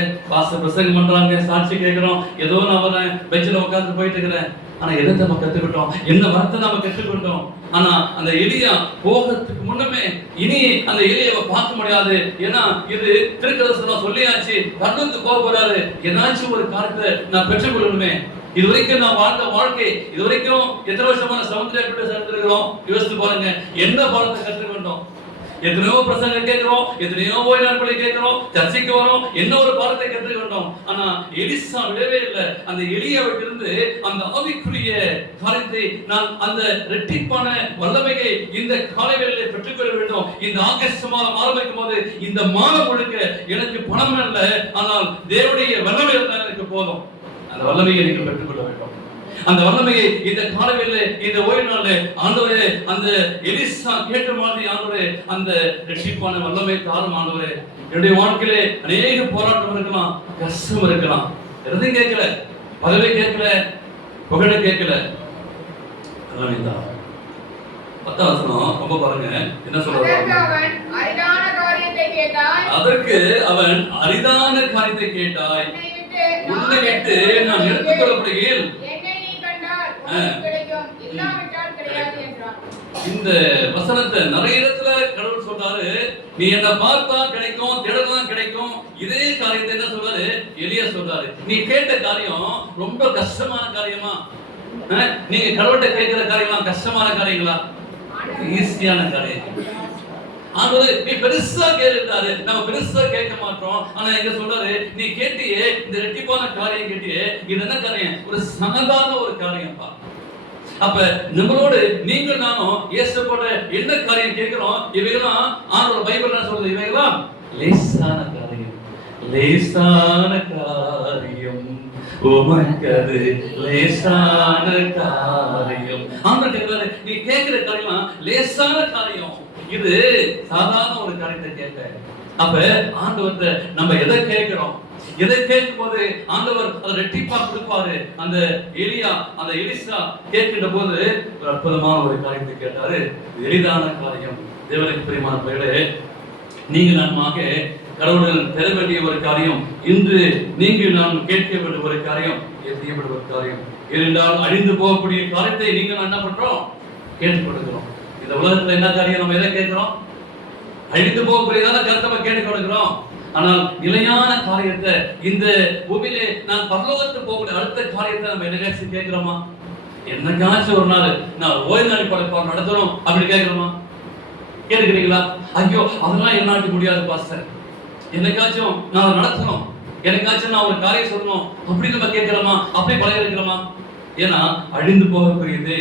பிரசங்கம் பண்றாங்க, சாட்சி கேட்கிறோம், ஏதோ நான் வரேன், பெஞ்சில் உட்கார்ந்து போயிட்டு இருக்கிறேன். ஆனா எதை நம்ம கத்துக்கிட்டோம்? என்ன வரத்தை நம்ம கற்றுக்கொண்டோம்? ஆனா அந்த எலியா போகிறதுக்கு முன்னமே இனி அந்த எலியாவை பார்க்க முடியாது. ஏன்னா இது திருக்கதர்சனம் சொல்லியாச்சு, கண்ணுக்கு போக போறாரு. ஏதாச்சும் ஒரு காரியத்தை நான் பெற்றுக்கொள்ளணுமே. இதுவரைக்கும் நான் வாழ்ந்த வாழ்க்கை, இதுவரைக்கும் எத்தனை வருஷமான சமுத்திரப்பட்டு சேர்ந்திருக்கிறோம். யோசித்து பாருங்க, என்ன பாடத்தை கற்றுக்கொண்டோம்? எத்தனையோ பிரசங்கம் கேட்கிறோம், எத்தனையோ ஓய்வு நாட்களை கேட்கிறோம், சர்ச்சைக்கு வரோம், என்ன ஒரு பாடத்தை கற்றுக்கொண்டோம். ஆனா எலிசா விடவே இல்லை. அந்த எலியாவிட்டிருந்து அந்த ஆவிக்குரிய காரியத்தை நான் அந்த இரட்டிப்பான வல்லமையை இந்த காலைகளிலே பெற்றுக்கொள்ள வேண்டும். இந்த ஆகஸ்ட் மாதம் ஆரம்பிக்கும் போது இந்த மாதம் முழுக்க எனக்கு பணம் அல்ல, ஆனால் தேவனுடைய வல்லமை இருந்தால் எனக்கு போதும். அந்த வல்லமையை நீங்கள் பெற்றுக்கொள்ள வேண்டும். அந்த வல்லமையை இந்த காலையில இந்த ஓய்வு நாள்ல ஆண்டவரே அந்த எலிசா கேட்ட மாதிரி ஆண்டவரே அந்த ரட்சிப்பான வல்லமை தாரும் ஆண்டவரே. என்னுடைய வாழ்க்கையிலே அநேக போராட்டம் இருக்கலாம், கஷ்டம் இருக்கலாம், எதுவும் கேட்கல, பதவி கேட்கல, புகழ கேட்கல, வல்லமை தான். 10ஆம் வசனம் ரொம்ப பாருங்க, என்ன சொல்றாரு? அதற்கு அவன் அரிதான காரியத்தை கேட்டாய், உன்னை விட்டு நான் எடுத்துக்கொள்ளப்படுகிறேன். இந்த வசனத்தை நிறைய இடத்துல கடவுள் சொல்றாரு, நீ என்ன பார்த்தா கிடைக்கும், தேடலாம் கிடைக்கும். இதே காரியத்தை என்ன சொல்றாரு? எலியா சொல்றாரு, நீ கேட்ட காரியம் ரொம்ப கஷ்டமான காரியமா? நீங்க கடவுள்கிட்ட கேட்கிற காரியம்லாம் கஷ்டமான காரியங்களா? ஈஸியான காரியம். நீ பெருசா கேட்டாரு, நம்ம பெருசா கேட்க மாட்டோம். ஆனா எங்க சொல்றாரு, நீ கேட்டியே இந்த ரெட்டிப்பான காரியம் கேட்டியே, இது என்ன காரியம்? ஒரு சாதாரண ஒரு காரியம் பா. அப்ப நம்மளோடு நீங்கள் நானும் இயேசுவோட என்ன காரியம் கேட்கிறோம்? இவைகளாம் ஆண்டவர் பைபிள்ல சொல்றது, இவைகளாம் லேசான காரியம், லேசான காரியம், உமக்கது லேசான காரியம். ஆண்டவர் நீ கேட்கிற காரியம் லேசான காரியம், இது சாதாரண ஒரு காரியத்தை கேட்க. அப்ப ஆண்டவர்கிட்ட நம்ம எதை கேட்கிறோம்? எதை கேட்கும் போது ஆண்டவர் அதை ரெட்டிப்பா கொடுப்பாரு. அந்த எலிசா கேட்கின்ற போது ஒரு அற்புதமான ஒரு காரியத்தை கேட்டாரு. எளிதான காரியம். தேவனுக்கு பிரியமான பிள்ளைகளே, நீங்கள் நான்மாக கடவுள் பெற வேண்டிய ஒரு காரியம், இன்று நீங்கள் நான் கேட்க வேண்டிய ஒரு காரியம், செய்யப்பட்ட ஒரு காரியம். ஏனென்றால் அழிந்து போகக்கூடிய காரியத்தை நீங்கள் என்ன பண்றோம்? கேட்டுக் கொடுக்கிறோம். இந்த உலகத்துல என்ன காரியம் நம்ம எதை கேட்கிறோம்? அழிந்து போகக்கூடியதான கருத்தை நம்ம கேட்டு கொடுக்கிறோம். ஆனால் நிலையான காரியத்தை இந்த பூமியிலே நான் பரலோகத்துக்கு போகக்கூடிய அடுத்த காரியத்தை நம்ம என்ன கேட்கிறோமா? என்னைக்காச்சும் ஒரு நாள் நான் ஓய்வு நாள் படைப்பாடு நடத்தணும் அப்படி கேட்கிறோமா? கேட்கிறீங்களா? ஐயோ அதெல்லாம் என்னாட்டி முடியாது பாஸ்டர், என்னைக்காச்சும் நான் நடத்தணும், எனக்காச்சும் நான் ஒரு காரியம் சொல்லணும் அப்படி நம்ம கேட்கிறோமா? அப்படி பழக இருக்கிறோமா? ஏன்னா அழிந்து போகக்கூடியது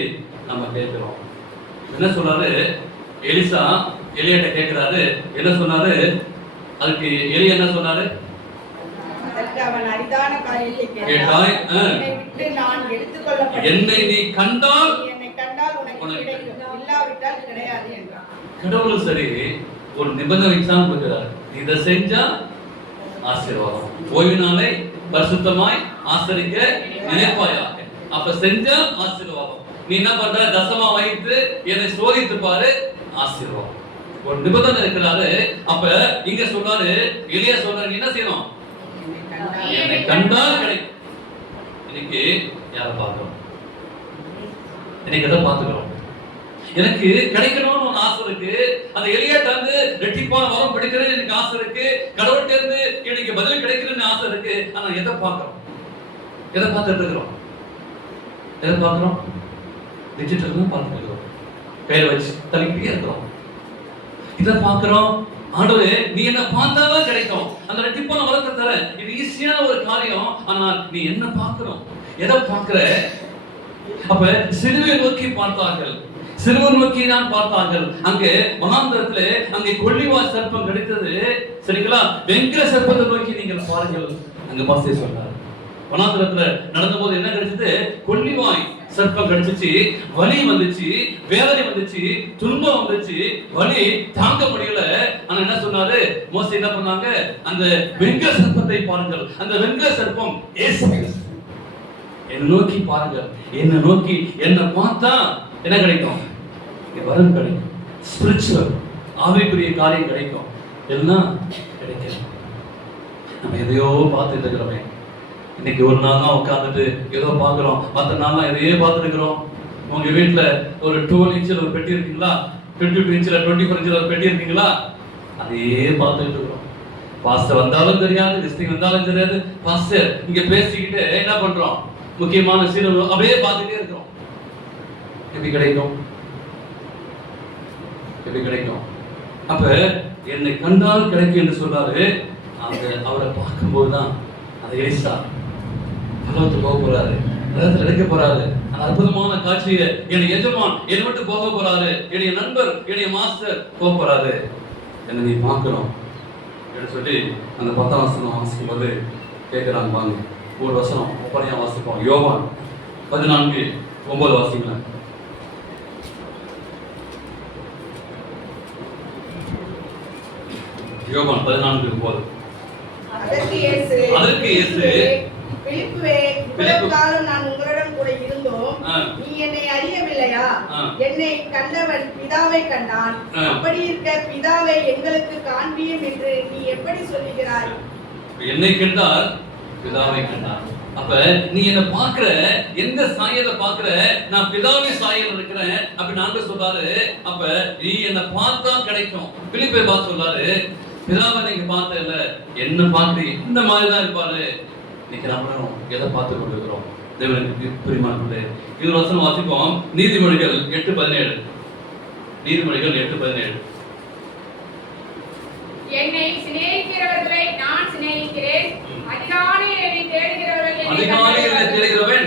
நம்ம கேட்கிறோம். என்ன சொல்றாரு எலிசா? எலியாட்ட கேட்கிறாரு, என்ன சொன்னாரு? அதுக்கு எலியா என்ன சொன்னாரு? அவன் அரிதான காரியத்தை கேட்டாய், என்னை நீ கண்டால் உனக்கு கிடைக்கும், இல்லாவிட்டால் கிடையாது என்றான். கடவுளும் சரி ஒரு நிபந்தனை வச்சான் கொடுக்கிறார், இதை செஞ்சா ஆசீர்வாதம், ஓய்வு நாளை பரிசுத்தமாய் ஆசரிக்க நினைப்பாயாக, அப்ப செஞ்சா ஆசீர்வாதம். நீ என்ன பண்ற? தசமா வைத்து என்னை சோதித்து பாரு, ஆசீர்வாதம். ஒரு நிபந்தனை இருக்கிறாரு. அப்ப இங்க சொல்றாரு, எலியா சொல்றாரு, நீ என்ன செய்யணும்? என்னை கண்டால் கிடைக்கும். இன்னைக்கு யாரை பார்க்கிறோம்? இன்னைக்கு எதை பார்த்துக்கிறோம்? எனக்கு கிடைக்கணும்னு ஒரு ஆசை இருக்கு. அந்த எலியாட்ட வந்து ரெட்டிப்பான வரம் படிக்கிறது எனக்கு ஆசை இருக்கு. கடவுள்கிட்ட இருந்து எனக்கு பதில் கிடைக்கணும்னு ஆசை இருக்கு. ஆனா எதை பார்க்கிறோம்? எதை பார்த்துட்டு இருக்கிறோம்? எதை பார்க்கிறோம்? டிஜிட்டல் தான் பார்த்துட்டு இருக்கிறோம். கையில வச்சு தள்ளிக்கிட்டே இருக்கிறோம். இதை பார்க்கிறோம். ஆண்டவரே நீ என்ன பார்த்தாதான் கிடைக்கும், அந்த ரெட்டிப்பான வரத்தை தர, இது ஈஸியான ஒரு காரியம். ஆனால் நீ என்ன பார்க்கிறோம்? எதை பார்க்கிற? அப்ப சிலுவை நோக்கி பார்த்தார்கள், சிலுவை நோக்கி தான் பார்த்தார்கள். அங்கே வனாந்தரத்திலே அங்கே கொள்ளிவாய் சர்ப்பம் கிடைத்தது. சரிங்களா? வெங்கல சர்ப்பத்தை நோக்கி நீங்கள் பாருங்கள். அங்க பாஸ்டர் சொன்னார், வனாந்தரத்துல நடந்த போது என்ன கிடைச்சது? கொள்ளிவாய் சர்ப்பம் கிடைச்சிச்சு. வலி வந்துச்சு, வேதனை வந்துச்சு, துன்பம் வந்துச்சு, வலி தாங்க முடியல. ஆனா என்ன சொன்னாரு மோசே? என்ன பண்ணாங்க? அந்த வெங்கல சர்ப்பத்தை பாருங்கள். அந்த வெங்கல சர்ப்பம் இயேசு. என்னை நோக்கி பாருங்கள், என்னை நோக்கி என்ன பார்த்தா என்ன கிடைக்கும்? வரம் கிடைக்கும், ஸ்பிரிச்சுவல் ஆவிக்குரிய காரியம் கிடைக்கும், எல்லாம் கிடைக்கும். நம்ம எதையோ பார்த்துட்டு இருக்கிறோமே. இன்னைக்கு ஒரு நாள் தான் உட்காந்துட்டு ஏதோ பார்க்குறோம், மற்ற நாள்லாம் எதையே பார்த்துட்டு இருக்கிறோம். உங்க வீட்டில் ஒரு 12 இன்ச்சில் ஒரு பெட்டி இருக்கீங்களா? 22 இன்ச்சில் 24 இன்ச்சில் ஒரு பெட்டி இருக்கீங்களா? அதையே பார்த்துட்டு இருக்கிறோம். பாஸ்டர் வந்தாலும் தெரியாது, விசிட்டிங் வந்தாலும் தெரியாது. பாஸ்டர் இங்க பேசிக்கிட்டு என்ன பண்றோம்? முக்கியமான சீனம் அப்படியே பார்த்துட்டே இருக்கிறோம். எப்படி கிடைக்கும்? எப்படி கிடைக்கும்? அப்ப என்னை கண்டால் கிடைக்கும் என்று சொல்றாரு. அந்த அவரை பார்க்கும்போது தான் அந்த எலிசா பரலோகத்துக்கு போக போறாரு, ரதத்துல எடுக்க போறாரு. அந்த அற்புதமான காட்சியை என்னை எஜமான் என்னை விட்டு போக போறாரு, என்னுடைய நண்பர் என்னுடைய மாஸ்டர் போக போறாரு, என்னை நீ பார்க்கணும் என்று சொல்லி அந்த 10ஆம் வசனம் வாசிக்கும் போது கேட்கிறாங்க. வாங்க ஒரு வசனம் ஒப்பனையா வாசிப்போம். யோவான் 14:9 வாசிக்கலாம். யோவான் 14:9. அதற்கு இயேசு, பிலிப்புவே, இவ்வளவு காலம் நான் உங்களிடம் கூட இருந்தோம், நீ என்னை அறியவில்லையா? என்னை கண்டவன் பிதாவை கண்டான். அப்படி இருக்க பிதாவை எங்களுக்கு காண்பியும் என்று நீ எப்படி சொல்லுகிறாய்? என்னை கண்டால் பிதாவை கண்டான். அப்ப நீ என்ன பாக்குற, எந்த சாயல பாக்குற? நான் பிதாவை சாயல் இருக்கிறேன் அப்படி நாங்க சொல்றாரு. அப்ப நீ என்ன பார்த்தா கிடைக்கும். பிலிப்பை பார்த்து சொல்றாரு, பிதாவை நீங்க பார்த்த இல்ல, என்ன பார்த்து இந்த மாதிரி தான் இருப்பாரு. இன்னைக்கு நம்மளும் எதை பார்த்து கொண்டிருக்கிறோம்? தேவனுக்கு பிரியமானவர்களே, இது வசனம் வாசிப்போம். நீதிமொழிகள் 8:17. நீதிமொழிகள் 8:17. என்னை சிநேகிக்கிறவர்களை நான் சிநேகிக்கிறேன், அதிகாலையில் என்னை தேடுகிறவர்கள் என்னை கண்டடைவார்கள்.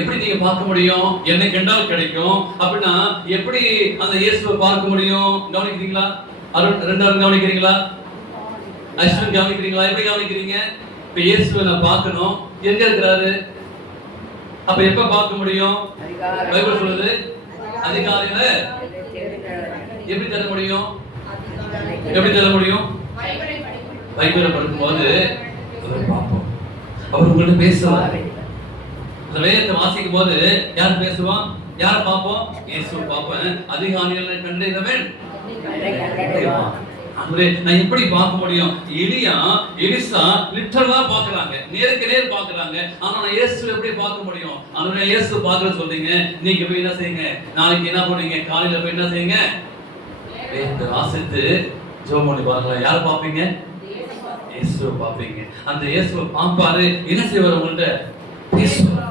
எப்படி நீங்க பார்க்க முடியும்? என்னை கண்டால் கிடைக்கும் அப்படின்னா எப்படி அந்த இயேசுவை பார்க்க முடியும்? கவனிக்கிறீங்களா? அருண் ரெண்டாவது கவனிக்கிறீங்களா? அஸ்வின் கவனிக்கிறீங்களா? எப்படி கவனிக்கிறீங்க? இப்ப இயேசுவை நான் பார்க்கணும், எங்க இருக்கிறாரு? அப்ப எப்ப பார்க்க முடியும்? பைபிள் சொல்லுது அதிகாலையில. எப்படி தர முடியும்? எப்படி தர முடியும்? பைபிளை படிக்கும்போது பார்ப்போம். அவர் உங்கள்ட்ட பேசுவார். அந்த வேதத்தை வாசிக்கும் போது யார் பேசுவான்? யார் பார்ப்போம்? இயேசுவை பார்ப்பேன். அதிகாலையில கண்டவன் நான் எப்படி பார்க்க முடியும்? எலிசா லிட்டரலா பாக்குறாங்க, நேருக்கு நேர் பாக்குறாங்க. ஆனா நான் இயேசு எப்படி பார்க்க முடியும்? ஆனா இயேசு பார்க்க சொல்றீங்க. நீங்க போய் என்ன செய்யுங்க? நாளைக்கு என்ன பண்ணுவீங்க? காலையில போய் என்ன செய்யுங்க? வேத வாசித்து ஜெபம் பண்ணி பாருங்களேன். யாரை பார்ப்பீங்க? இயேசுவை பார்ப்பீங்க. அந்த இயேசுவை பார்ப்பாரு, என்ன செய்வார்? உங்கள்கிட்ட பேசுவார்.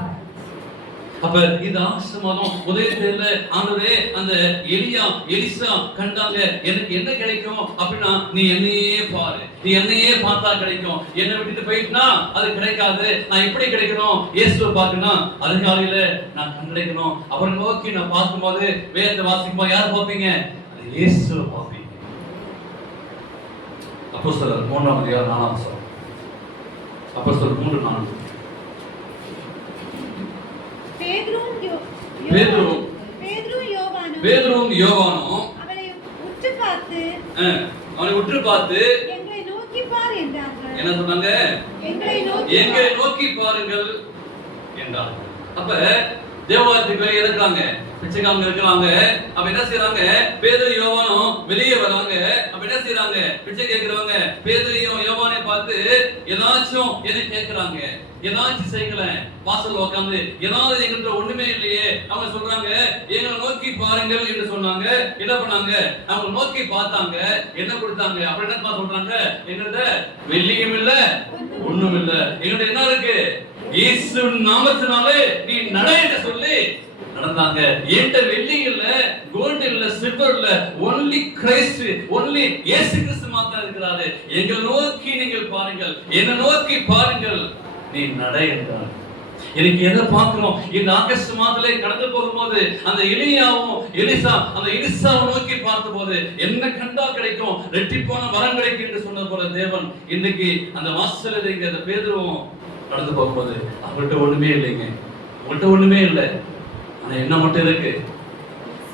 அப்ப இந்த ஆசீர்வாதம் உதயத்துல ஆண்டவரே அந்த எலிசா கண்டாங்க, எனக்கு என்ன கிடைக்கும் அப்படின்னா நீ என்னையே பாரு, நீ என்னையே பார்த்தா கிடைக்கும், என்னை விட்டுட்டு போயிட்டுனா அது கிடைக்காது. நான் எப்படி கிடைக்கணும்? இயேசுவை பார்க்கணும், அதிகாலையில நான் கண்டடைக்கணும். அவரை நோக்கி நான் பார்க்கும்போது வேதத்தை வாசிக்கும்போது யார் பார்ப்பீங்க? இயேசுவை பார்ப்பீங்க. அப்போஸ்தலர் 3:4. அப்போஸ்தலர் 3:4. பேதுருவும் யோவானும் அவனை உற்று பார்த்து எங்களை நோக்கி பார் என்றார்கள். என்ன சொன்னாங்க? எங்களை நோக்கி பாருங்கள் என்றார்கள். அப்ப தேவாலயத்துக்கு வெளியே இருக்காங்க, பிச்சைக்காரங்க இருக்கிறாங்க. அப்ப என்ன செய்யறாங்க? பேதுரு யோவானும் வெளியே வராங்க. அப்ப என்ன செய்யறாங்க? பிச்சை கேட்கிறவங்க பேதுரையும் யோவானை பார்த்து ஏதாச்சும் என்ன கேட்கிறாங்க, ஏதாச்சும் செய்யல. வாசல் உட்காந்து ஏதாவது எங்கிட்ட ஒண்ணுமே இல்லையே. அவங்க சொல்றாங்க எங்களை நோக்கி பாருங்கள் என்று சொன்னாங்க. என்ன பண்ணாங்க? அவங்க நோக்கி பார்த்தாங்க, என்ன கொடுத்தாங்க? அப்ப என்ன சொல்றாங்க? எங்கிட்ட வெள்ளியும் இல்ல, ஒண்ணும் இல்ல, எங்கிட்ட என்ன இருக்கு? இயேசு நாமத்தினாலே நீ நட என்று சொல்லி நடந்தாங்க. என்கிட்ட வெள்ளி இல்ல, கோல்டு இல்ல, சில்வர் இல்ல, ஒன்லி கிறிஸ்து, ஒன்லி இயேசு கிறிஸ்து மாத்திரம் இருக்கிறாரு. எங்களை நோக்கி நீங்கள் பாருங்கள், என்னை நோக்கி பாருங்கள், நீ நட என்றார். எனக்கு எதை பார்க்கிறோம்? இந்த ஆகஸ்ட் மாதத்திலே கடந்து போகும்போது அந்த எலிசாவை நோக்கி பார்த்த போது என்ன கண்டா கிடைக்கும்? ரெட்டிப்பான வரம் கிடைக்கும் என்று சொன்ன போல தேவன் இன்னைக்கு அந்த வாசல்ல இருக்கிற அந்த பேதுருவும் கடந்து போகும்போது அவங்கள்ட்ட ஒண்ணுமே இல்லைங்க, அவங்கள்ட்ட ஒண்ணுமே இல்லை, ஆனா என்ன மட்டும் இருக்கு?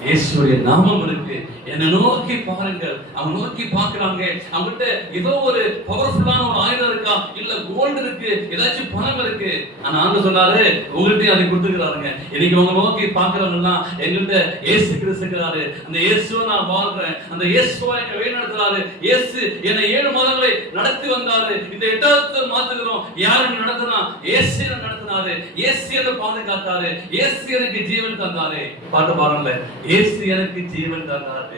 இயேசுடைய நாமம் இருக்கு. என்னை நோக்கி பாருங்கள். அவங்க நோக்கி பார்க்கறாங்க. அவங்ககிட்ட ஏதோ ஒரு பவர்ஃபுல்லான ஒரு ஆயுதம் இருக்கா, இல்ல கோல்டு இருக்கு, ஏதாச்சும் பணம் இருக்கு. ஆனா ஆண்டவர் சொன்னாரு உங்கள்கிட்ட அதை கொடுத்துக்கிறாருங்க. இன்னைக்கு அவங்க நோக்கி பார்க்கறவங்கன்னா எங்கள்கிட்ட இயேசு கிறிஸ்து இருக்கிறாரு. அந்த இயேசுவை நான் வாழ்றேன், அந்த இயேசுவை என்னை வழி நடத்துறாரு. இயேசு என்னை 7 மாதங்களை நடத்தி வந்தாரு. இந்த 8வது மாத்துகிறோம். யாரு நடத்தினா? இயேசு என்னை நடத்தினாரு, இயேசு என்னை பாதுகாத்தாரு, இயேசு எனக்கு ஜீவன் தந்தாரு. பாட்டு பாருங்களேன், இயேசு எனக்கு ஜீவன் தந்தாரு.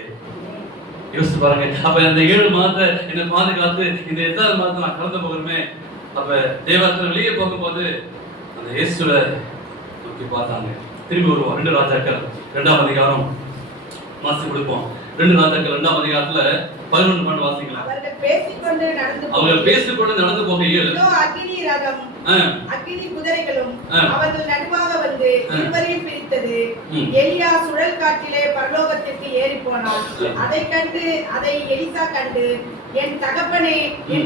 யோசிச்சு பாருங்க. அப்ப அந்த 7 மாதத்தை என்னை பாதுகாத்து இந்த 8வது மாதத்தை நான் கடந்து போகிறேன். அப்ப தேவத்துல வெளியே போகும்போது அந்த இயேசுவை நோக்கி பார்த்தாங்க. திரும்பி வருவோம். 2 ராஜாக்கள் 2ஆம் அதிகாரம் வாசி கொடுப்போம். 2 ராஜாக்கள் 2ஆம் அதிகாரத்துல 11 வாசிக்கலாம். அவர்கள் பேசிக்கொண்டு நடந்து போகையில் அக்கினி ரதம் அக்கினி குதிரைகளும் அவர்கள் நடுவாக வந்து இருவரையும் பிரித்தது. எலியா சுழல் காற்றிலே பரலோகத்திற்கு ஏறி போனான். அதை எலிசா கண்டு, என்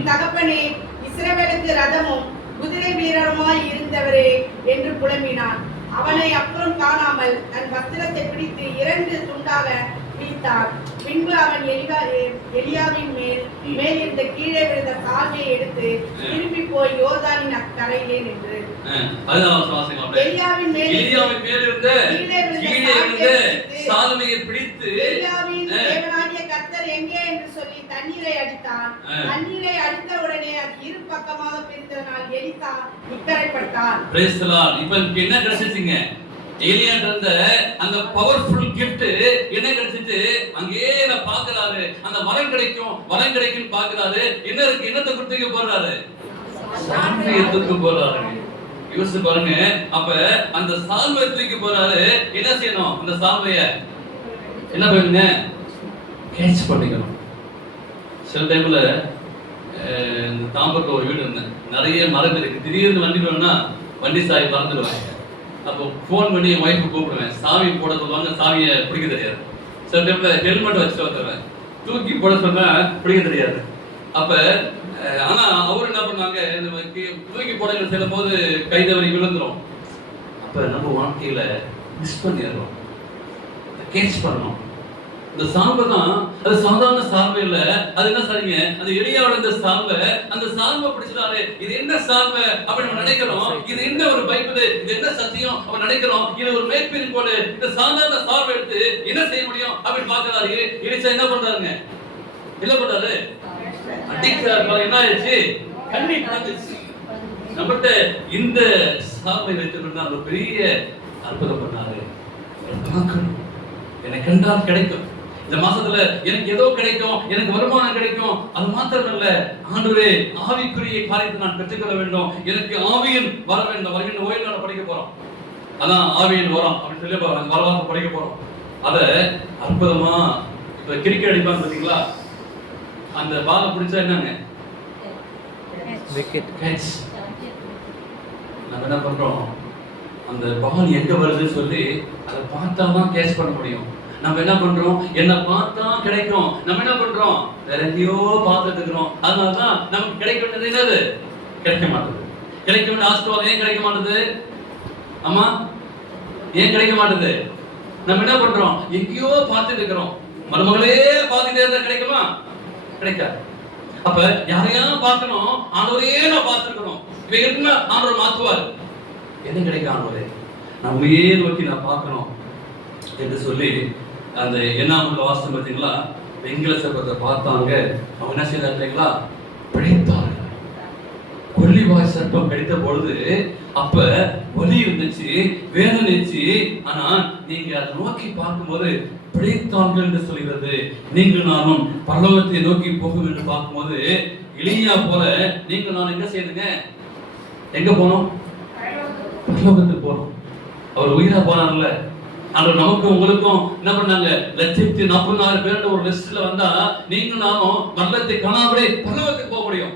தகப்பனே இஸ்ரவேலுக்கு ரதமும் குதிரை வீரருமாய் இருந்தவரே என்று புலம்பினான். அவனை அப்புறம் காணாமல் தன் வஸ்திரத்தை பிடித்து 2 துண்டாக பிரித்தார். பின்பு அவன் எலியாவின் மேல் இருந்த கீழே விழுந்த சால்வையை எடுத்து திரும்பி போய் யோர்தானின் அக்கரையிலே நின்று எலியாவின் மேல் இருந்த கீழே விழுந்த சால்வையை பிடித்து எலியாவின் தேவனாகிய கர்த்தர் எங்கே என்று சொல்லி தண்ணீரை அடித்தான். தண்ணீரை அடித்த உடனே அது இரு பக்கமாக பிரிந்ததனால் எலிசா இக்கரைப்பட்டான். Praise the Lord. இப்போ என்ன கிடைச்சிங்க? எலியாட்ட அந்த பவர்ஃபுல் கிஃப்ட் என்ன கிடைச்சிட்டு அங்கேயே நான் பாக்குறாரு. அந்த வரம் கிடைக்கும் பாக்குறாரு. என்ன இருக்கு? என்னத்தை கொடுத்துக்க போறாரு? சால்வையை தூக்க போறாரு. யோசிச்சு பாருங்க. அப்ப அந்த சால்வையை தூக்கி போறாரு. என்ன செய்யணும்? அந்த சால்வைய என்ன பண்ணுங்க? கேட்ச் பண்ணிக்கணும். சில டைம்ல தாம்பரத்துல ஒரு வீடு இருந்தேன், நிறைய மரம் இருக்கு. திடீர்னு வண்டி வேணும்னா வண்டி சாவி மறந்துடுவாங்க. அப்போ ஃபோன் பண்ணி என் ஒய்ஃபு கூப்பிடுவேன், சாவி போட சொல்லுவாங்க, சாவியை பிடிக்க தெரியாது. சில டைம்ல ஹெல்மெட் வச்சுட்டு வந்துடுவேன், தூக்கி போட சொன்னா பிடிக்க தெரியாது. அப்ப ஆனா அவரு என்ன பண்ணாங்க, தூக்கி போட செல்லும் போது கை தவறி விழுந்துரும். அப்ப நம்ம வாழ்க்கையில மிஸ் பண்ணிடுறோம். கேட்ச் பண்ணணும். இந்த சால்வை தான், அது சாதாரண சால்வை இல்ல. அது என்ன சரிங்க? அந்த எலியாவோட இந்த சால்வை, அந்த சால்வை பிடிச்சிட்டாரு. இது என்ன சால்வை அப்படி நம்ம நினைக்கிறோம். இது என்ன ஒரு பைபிள், இது என்ன சத்தியம் அப்படி நினைக்கிறோம். இது ஒரு மேற்பின் போல இந்த சாதாரண சால்வை எடுத்து என்ன செய்ய முடியும் அப்படின்னு பாக்குறாரு. எலிசா என்ன பண்றாருங்க? என்ன பண்றாரு? அடிக்கிறாரு. என்ன ஆயிடுச்சு? கண்ணீர் வந்துச்சு. நம்மகிட்ட இந்த சால்வை வைத்துக்கொண்டு ஒரு பெரிய அற்புதம் பண்ணாரு. பார்க்கணும், என்னை கண்டால் கிடைக்கும். இந்த மாசத்துல எனக்கு ஏதோ கிடைக்கும், எனக்கு வருமானம் கிடைக்கும், அது மாத்திரமல்ல ஆண்டவரே ஆவிக்குரிய காரியத்தை நான் பெற்றுக்கொள்ள வேண்டும், எனக்கு ஆவியின் வர வேண்டும். வருகின்ற ஓய்வு நாள் படிக்க போறோம், அதான் ஆவியின் வரம் அப்படின்னு சொல்லி வரலாறு படிக்க போறோம். அத அற்புதமா இப்ப கிரிக்கெட் அடிப்பாங்க பாத்தீங்களா, அந்த பாலை பிடிச்சா என்னங்க கேட்ச். நம்ம என்ன பண்றோம், அந்த பால் எங்க வருதுன்னு சொல்லி அதை பார்த்தா தான் கேட்ச் பண்ண முடியும். நம்ம என்ன பண்றோம், என்ன பார்த்தா கிடைக்கும், நம்ம என்ன பண்றோம், வேற எங்கேயோ பார்த்துட்டு இருக்கிறோம். அதனாலதான் நமக்கு கிடைக்க வேண்டியது என்னது கிடைக்க மாட்டேது. கிடைக்க வேண்டிய ஆசீர்வாதம் ஏன் கிடைக்க மாட்டேது? ஆமா, ஏன் கிடைக்க மாட்டேது? நம்ம என்ன பண்றோம், எங்கேயோ பார்த்துட்டு இருக்கிறோம். மருமகளே பார்த்துட்டே இருந்தா கிடைக்குமா? கிடைக்காது. அப்ப யாரையா பார்க்கணும், ஆண்டவரே நான் பார்த்துருக்கணும், இவங்க இருக்குன்னா ஆண்டவர் மாத்துவார். என்ன கிடைக்கும் ஆண்டவரே, நம்மையே நோக்கி நான் பார்க்கணும் என்று சொல்லி அந்த என்னாமல வாசம் பார்த்தீங்களா, வெங்கல சர்ப்பத்தை பார்த்தாங்க. அவங்க என்ன செய்தாங்க தெரியுங்களா, பிழைத்தார்கள். கொல்லிவாய் சர்ப்பம் கிடைத்த பொழுது அப்ப வலி இருந்துச்சு, வேதனை இருந்துச்சு. ஆனா நீங்க அதை நோக்கி பார்க்கும்போது பிழைத்தார்கள் என்று சொல்கிறது. நீங்கள் நானும் பரலோகத்தை நோக்கி போகும் என்று பார்க்கும்போது எலியா போல நீங்கள் நான் எங்க செய்யுங்க, எங்க போனோம், பரலோகத்துக்கு போனோம். அவர் உயிரா போனார்ல, ஆனா நமக்கும் உங்களுக்கும் என்ன பண்ணாங்க, 1,46,000 பேர் ஒரு லிஸ்ட்ல வந்தா நீங்களும் நானும் மரணத்தை காணாமலே பரலோகத்துக்கு போக முடியும்.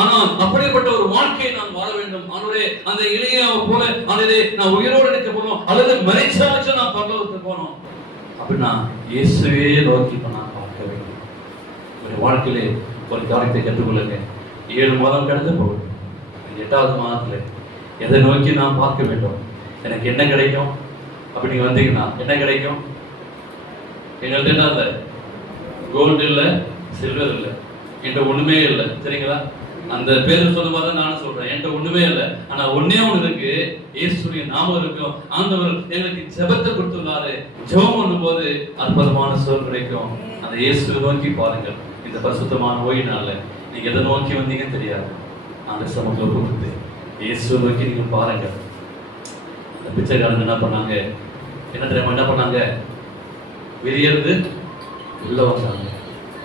ஆனா அப்படிப்பட்ட ஒரு வாழ்க்கையை நான் வாழ வேண்டும். ஆண்டவரே அந்த எலியாவை போல ஆண்டவரே நான் உயிரோடு இருக்க போகணும், அல்லது மரிச்சாச்சும் நான் பரலோகத்துக்கு போகணும் அப்படின்னா இயேசுவே நோக்கி நான் பார்க்க வேண்டும். ஒரு வாழ்க்கையிலே ஒரு காரியத்தை கற்றுக்கொள்ளுங்க. 7 மாதம் கடந்து போகுது, 8வது மாதத்துல எதை நோக்கி நான் பார்க்க வேண்டும், எனக்கு என்ன கிடைக்கும் அப்படி நீங்க வந்தீங்கன்னா என்ன கிடைக்கும்? எங்கள்கிட்ட என்ன இல்லை, கோல்டு இல்லை, சில்வர் இல்லை, என்கிட்ட ஒண்ணுமே இல்லை. சரிங்களா? அந்த பேரு சொல்லும் போது நானும் சொல்றேன், என்கிட்ட ஒண்ணுமே இல்லை. ஆனா ஒன்னே ஒண்ணு இருக்கு, இயேசுவின் நாமம் இருக்கும். ஆண்டவர் எங்களுக்கு ஜெபத்தை கொடுத்துள்ளாரு. ஜெபம் பண்ணும் போது அற்புதமான சுகம் கிடைக்கும். அந்த இயேசுவை நோக்கி பாருங்கள். இந்த பரிசுத்தமான ஓய்வு நாள்ல நீங்க எதை நோக்கி வந்தீங்கன்னு தெரியாது, அந்த சமூகத்தில் கொடுத்து இயேசுவை நோக்கி நீங்க பாருங்க. அந்த பிச்சைக்காரங்க என்ன பண்ணாங்க, என்ன தெரியுமா என்ன பண்ணாங்க, வெளியேறது உள்ள வந்தாங்க.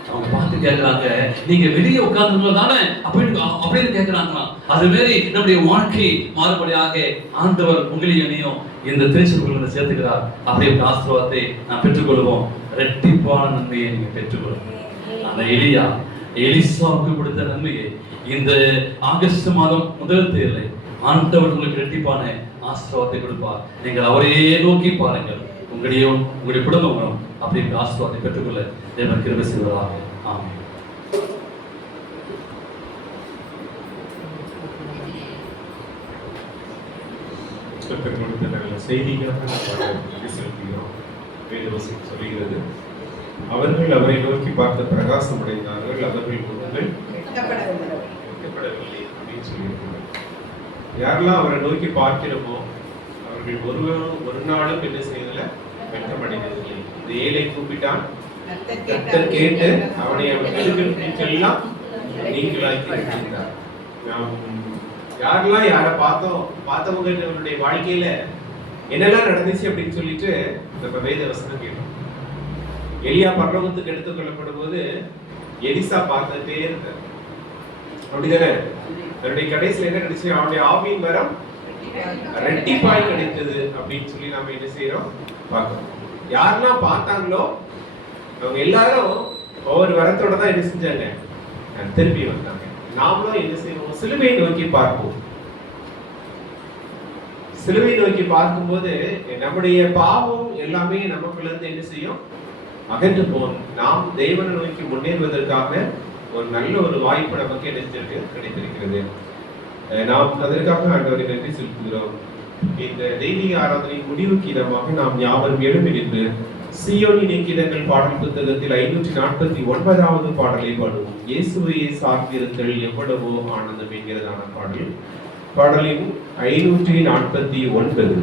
அவங்க பார்த்து கேட்கிறாங்க, நீங்க வெளியே உட்கார்ந்து தானே அப்படின்னு கேட்கிறாங்களா? அது மாரி நம்முடைய வாழ்க்கை மாறுபடியாக ஆண்டவர் உங்களையும் இந்த திருச்சபைக்குள்ள சேர்த்துக்கிறார். அப்படியே ஒரு ஆசீர்வாதத்தை நான் பெற்றுக்கொள்வோம். இரட்டிப்பான நன்மையை நீங்க பெற்றுக்கொள்ளும். அந்த எலிசாவுக்கு கொடுத்த நன்மையை இந்த ஆகஸ்ட் மாதம் முதல் தேர்தலை ஆண்டவர் உங்களுக்கு இரட்டிப்பான ஆசீர்வாதத்தை கொடுப்பார். நீங்கள் அவரையே நோக்கி பாருங்கள். உங்களையும் உங்களுடைய குடும்பங்களும் அப்படி ஆசீர்வாதத்தை பெற்றுக்கொள்ள தேவன் கிருபை செய்வதாக. ஆமென். செய்திகளாக செலுத்துகிறோம். வேதவசனம் சொல்லுகிறது, அவர்கள் அவரை நோக்கி பார்த்து பிரகாசம் அடைந்தார்கள், அவர்கள் முகங்கள் வெட்கப்படவில்லை அப்படின்னு சொல்லியிருக்கிறார். யாரெல்லாம் அவரை நோக்கி பார்க்கிறோமோ அவர்கள் ஒரு நாளும் என்ன செய்யல, வெட்கமடைந்ததில்லை. இந்த ஏழை கூப்பிட்டான், கர்த்தர் கேட்டு அவனை அவன் எல்லாம் நீங்களாக்கி இருக்கிறார். நாம் யாரெல்லாம் யாரை பார்த்தவங்களுடைய வாழ்க்கையில என்னெல்லாம் நடந்துச்சு அப்படின்னு சொல்லிட்டு நம்ம வேத வசனம் கேட்டோம். எலியா பரலோகத்துக்கு எடுத்துக் கொள்ளப்படும் போது எலிசா பார்த்துட்டே இருந்தார், அப்படிதானே? அவருடைய கடைசியில் என்ன கிடைச்சு, அவனுடைய ஆவியின் வரம் ரெட்டிப்பாய் கிடைத்தது அப்படின்னு சொல்லி நாம என்ன செய்யறோம் பார்க்கிறோம். யாரெல்லாம் பார்த்தாங்களோ அவங்க எல்லாரும் ஒவ்வொரு வரத்தோட தான் என்ன செஞ்சாங்க, திரும்பி வந்தாங்க. நாமளும் என்ன செய்வோம், சிலுவையை நோக்கி பார்ப்போம். சிலுவையை நோக்கி பார்க்கும்போது நம்முடைய பாவம் எல்லாமே நமக்குள்ள இருந்து என்ன செய்யும், அகன்று போகும். நாம் தேவனை நோக்கி முன்னேறுவதற்காக ஒரு நல்ல ஒரு வாய்ப்பு நமக்கு என்ன கிடைத்திருக்கிறது. நாம் அதற்காக ஆண்டவரை நன்றி செலுத்துகிறோம். இந்த தெய்வீக ஆராதனை முடிவுக்கு இதமாக நாம் யாவரும் எழுப்பி நின்று சீயோனின் கீதங்கள் பாடல் புத்தகத்தில் 549வது பாடலை பாடுவோம். இயேசுவையே சார்ந்திருத்தல் எவ்வளவோ ஆனந்தம் என்கிறதான பாடல். பாடலின் 549.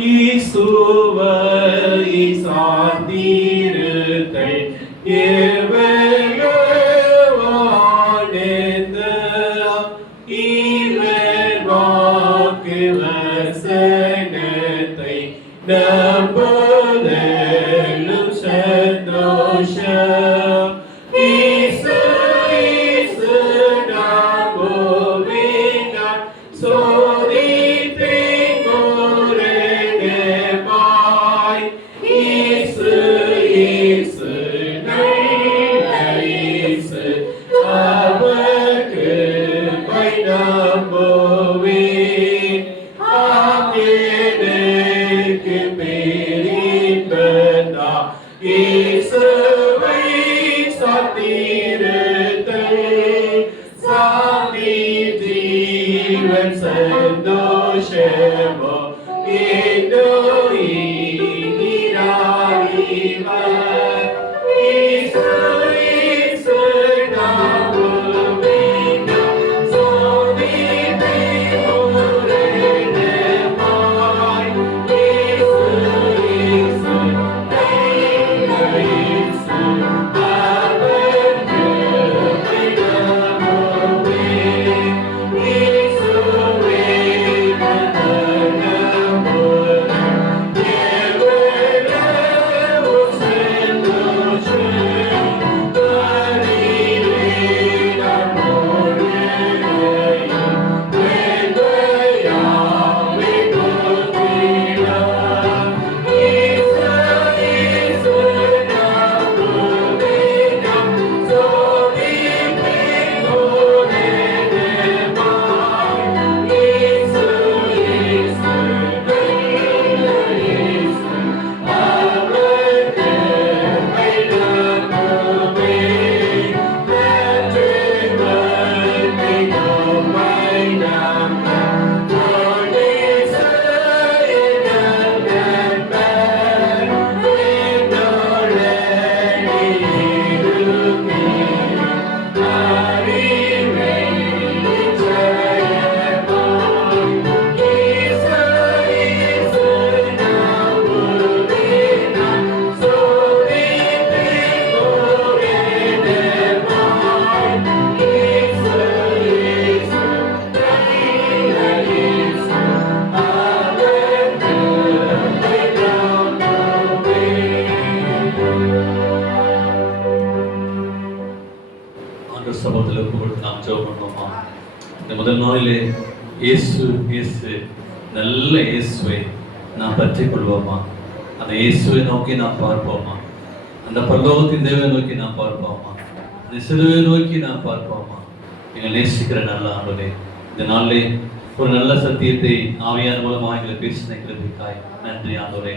இயேசுவையே சார்ந்திருத்தல் எவ்வளவோ ஆனந்தம், இவர் வாக்கு வசனத்தை நம்புதலும் இயேசுவை சார்ந்திருத்தல் சாந்தி ஜீவன் சந்தோஷமோ ஏதோ சமூகத்தில் ஒப்புக்கொடுத்து நாம் ஜெபம் பண்ணுவோமா? இந்த முதல் நாளிலே இயேசு இயேசு நல்ல இயேசுவை நாம் பற்றி கொள்வோமா? அந்த இயேசுவை நோக்கி நாம் பார்ப்போமா? அந்த பரலோகத்தின் தேவனை நோக்கி நாம் பார்ப்போமா? அந்த சிலுவை நோக்கி நாம் பார்ப்போமா? எங்கள் நேசிக்கிற நல்ல ஆண்டவரே, இந்த நாளிலே ஒரு நல்ல சத்தியத்தை ஆவியான மூலமாக எங்களை பேசின எங்களுக்காய் நன்றி ஆண்டவரே.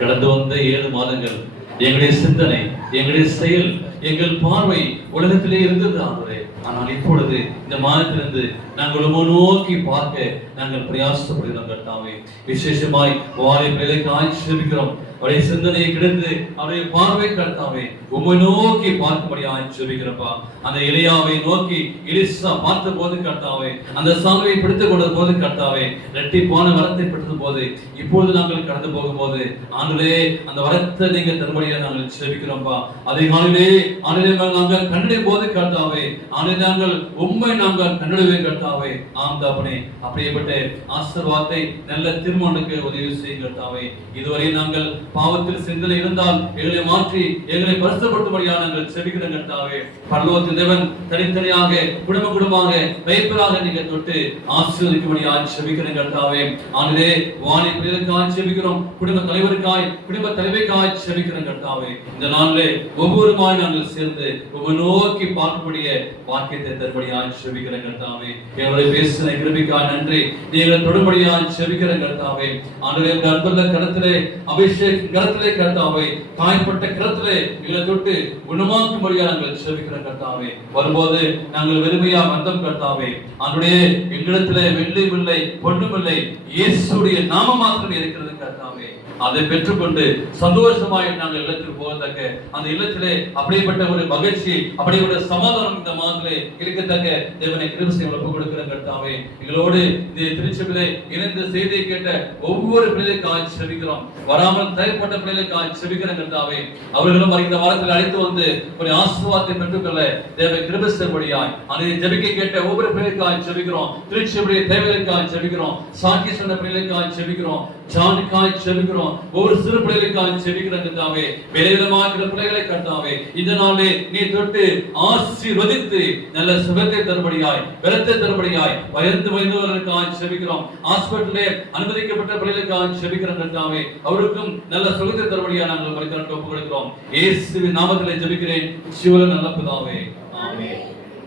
கடந்து வந்த 7 மாதங்கள் எங்களுடைய சிந்தனை, எங்களுடைய செயல், எங்கள் பார்வை உலகத்திலே இருந்தது ஆண்டவரே. ஆனால் இப்பொழுது இந்த மாதத்திலிருந்து நாங்கள் நோக்கி பார்க்க நாங்கள் பிரயாசப்படுகிறோம் கர்த்தாவே. விசேஷமாய் வாழை பிள்ளைக்கு ஆட்சேபிக்கிறோம். அவருடைய சிந்தனையை கிடந்து அவருடைய பார்வை கர்த்தாவே உம்மை நோக்கி பார்க்கும்படி ஆட்சேபிக்கிறப்பா. அந்த எலியாவை நோக்கி எலிசா பார்த்த போது கர்த்தாவே, அந்த சால்வையை பிடித்துக் கொண்ட போது கர்த்தாவே, இரட்டிப்பான வரத்தை பெற்றது போது இப்பொழுது நாங்கள் கடந்து போகும்போது ஆண்டவரே அந்த வரத்தை நீங்க தரும்படியா நாங்கள் ஜெபிக்கிறோம்ப்பா. அதிகாலையிலே ஆண்டவரே நாங்கள் கண்டடையும் போது கர்த்தாவே, ஆண்டவரே நாங்கள் உம்மை நாங்கள் கண்டடைவேன் கர்த்தாவே. ஆம் தகப்பனே, அப்படியேப்பட்ட ஆசீர்வாதத்தை நல்ல திருமணத்துக்கு உதவி செய்யும் கர்த்தாவே. இதுவரை நாங்கள் பாவத்தில் சிந்தனை இருந்தால் எங்களை மாற்றி எங்களை பரிசுத்தப்படுத்தும்படியாக நாங்கள் ஜெபிக்கிறோம் கர்த்தாவே. பரலோகத்தின் தேவன் தனித்தனியாக குடும்பமாக வைப்பராக நீங்க தொட்டு ஆசீர்வதிக்கும்படியாக ஜெபிக்கிறோம் கர்த்தாவே. ஆண்டவரே வாணி பிள்ளைகளுக்காக ஜெபிக்கிறோம், குடும்ப தலைவருக்காய் குடும்ப தலைவிக்காய் ஜெபிக்கிறோம் கர்த்தாவே. இந்த நாளிலே ஒவ்வொருமாய் நாங்கள் சேர்ந்து உம்மை நோக்கி பார்க்கக்கூடிய வாக்கியத்தை தரும்படியாக ஜெபிக்கிறோம் கர்த்தாவே. எங்களுடைய பேசின கிருபைக்காய் நன்றி. நீங்களை தொடும்படியாக ஜெபிக்கிறோம் கர்த்தாவே. ஆண்டவரே அன்புள்ள கரத்திலே அபிஷேக் கரத்திலே கர்த்தாவே, காயப்பட்ட கரத்திலே எங்களை தொட்டு குணமாக்கும்படியாக நாங்கள் ஜெபிக்கிறோம் கர்த்தாவே. வரும்போது நாங்கள் வெறுமையா வந்தோம் கர்த்தாவே. ஆண்டவரே எங்களிடத்திலே வெள்ளியும் இல்லை பொன்னும் இல்லை, இயேசுடைய நாமம் மாத்திரம் இருக்கிறது கர்த்தாவே. அதை பெற்றுக்கொண்டு சந்தோஷமாய் நாங்கள் இல்லத்திற்கு போகத்தக்க அந்த இல்லத்திலே அப்படிப்பட்ட ஒரு மகிழ்ச்சி, அப்படிப்பட்ட சமாதானம் இந்த மாதத்திலே இருக்கத்தக்க தேவனை கிருபை செய்ய ஒப்புக் கொடுக்கிறோம் கர்த்தாவே. எங்களோடு இந்த திருச்சபையிலே இணைந்த செய்தியை கேட்ட ஒவ்வொரு பிள்ளைகளுக்காக ஜெபிக்கிறோம். வராமல் தயப்பட்ட பிள்ளைகளுக்காக ஜெபிக்கிறோம் கர்த்தாவே. அவர்களும் இந்த வாரத்தில் அழைத்து வந்து ஒரு ஆசீர்வாதத்தை பெற்றுக்கொள்ள தேவனை கிருபை செய்யும்படியாய் அதை ஜெபிக்க கேட்ட ஒவ்வொரு பிள்ளைகளுக்காக ஜெபிக்கிறோம். திருச்சபையுடைய தேவைகளுக்காக ஜெபிக்கிறோம். சாட்சி சொன்ன பிள்ளைகளுக்காக ஜெபிக்கிறோம். ஜானுக்காக ஜெபிக்கிறோம். ஒவ்வொரு சிறு பிள்ளைகளுக்காக ஜெபிக்கிறோம் கர்த்தாவே. விலையிடமாகிற பிள்ளைகளை கர்த்தாவே இந்த நாளே நீ தொட்டு ஆசீர்வதித்து நல்ல சுகத்தை தரும்படியாய், பலத்தை தரும்படியாய் பயந்து பயந்தவர்களுக்காக ஜெபிக்கிறோம். ஹாஸ்பிட்டலிலே அனுமதிக்கப்பட்ட பிள்ளைகளுக்காக ஜெபிக்கிறோம் கர்த்தாவே. அவருக்கும் நல்ல சுகத்தை தரும்படியாய் நாங்கள் உங்களுக்கு ஒப்புக் கொடுக்கிறோம். இயேசுவின் நாமத்திலே ஜெபிக்கிறேன் ஜீவனுள்ள நல்ல பிதாவே, ஆமென்.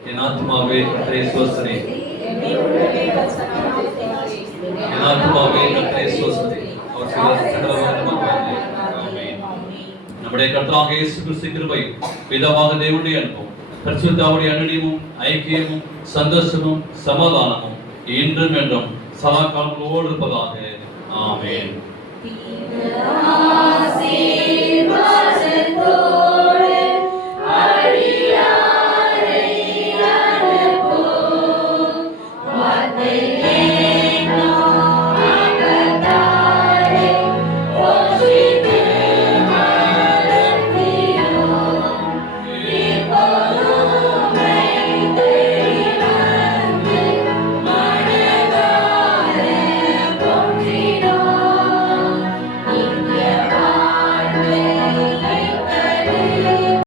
என் ஆத்துமாவே கர்த்தரை ஸ்தோத்திரி, என் ஆத்துமாவே கர்த்தரை ஸ்தோத்திரி. அவர் செய்த சகல உபகாரங்களுக்காக ஆமென். நம்முடைய கர்த்தராகிய இயேசு கிறிஸ்து கிருபை, பிதாவாக தேவனுடைய அன்பும் பரிசுத்தாவுடைய அனுநியமும் ஐக்கியமும் சந்தோஷமும் சமாதானமும் இன்றும் என்றும் சதா காலங்களோடு இருப்பதாக. ஆமென். ஆசீர்வாதத்தோடு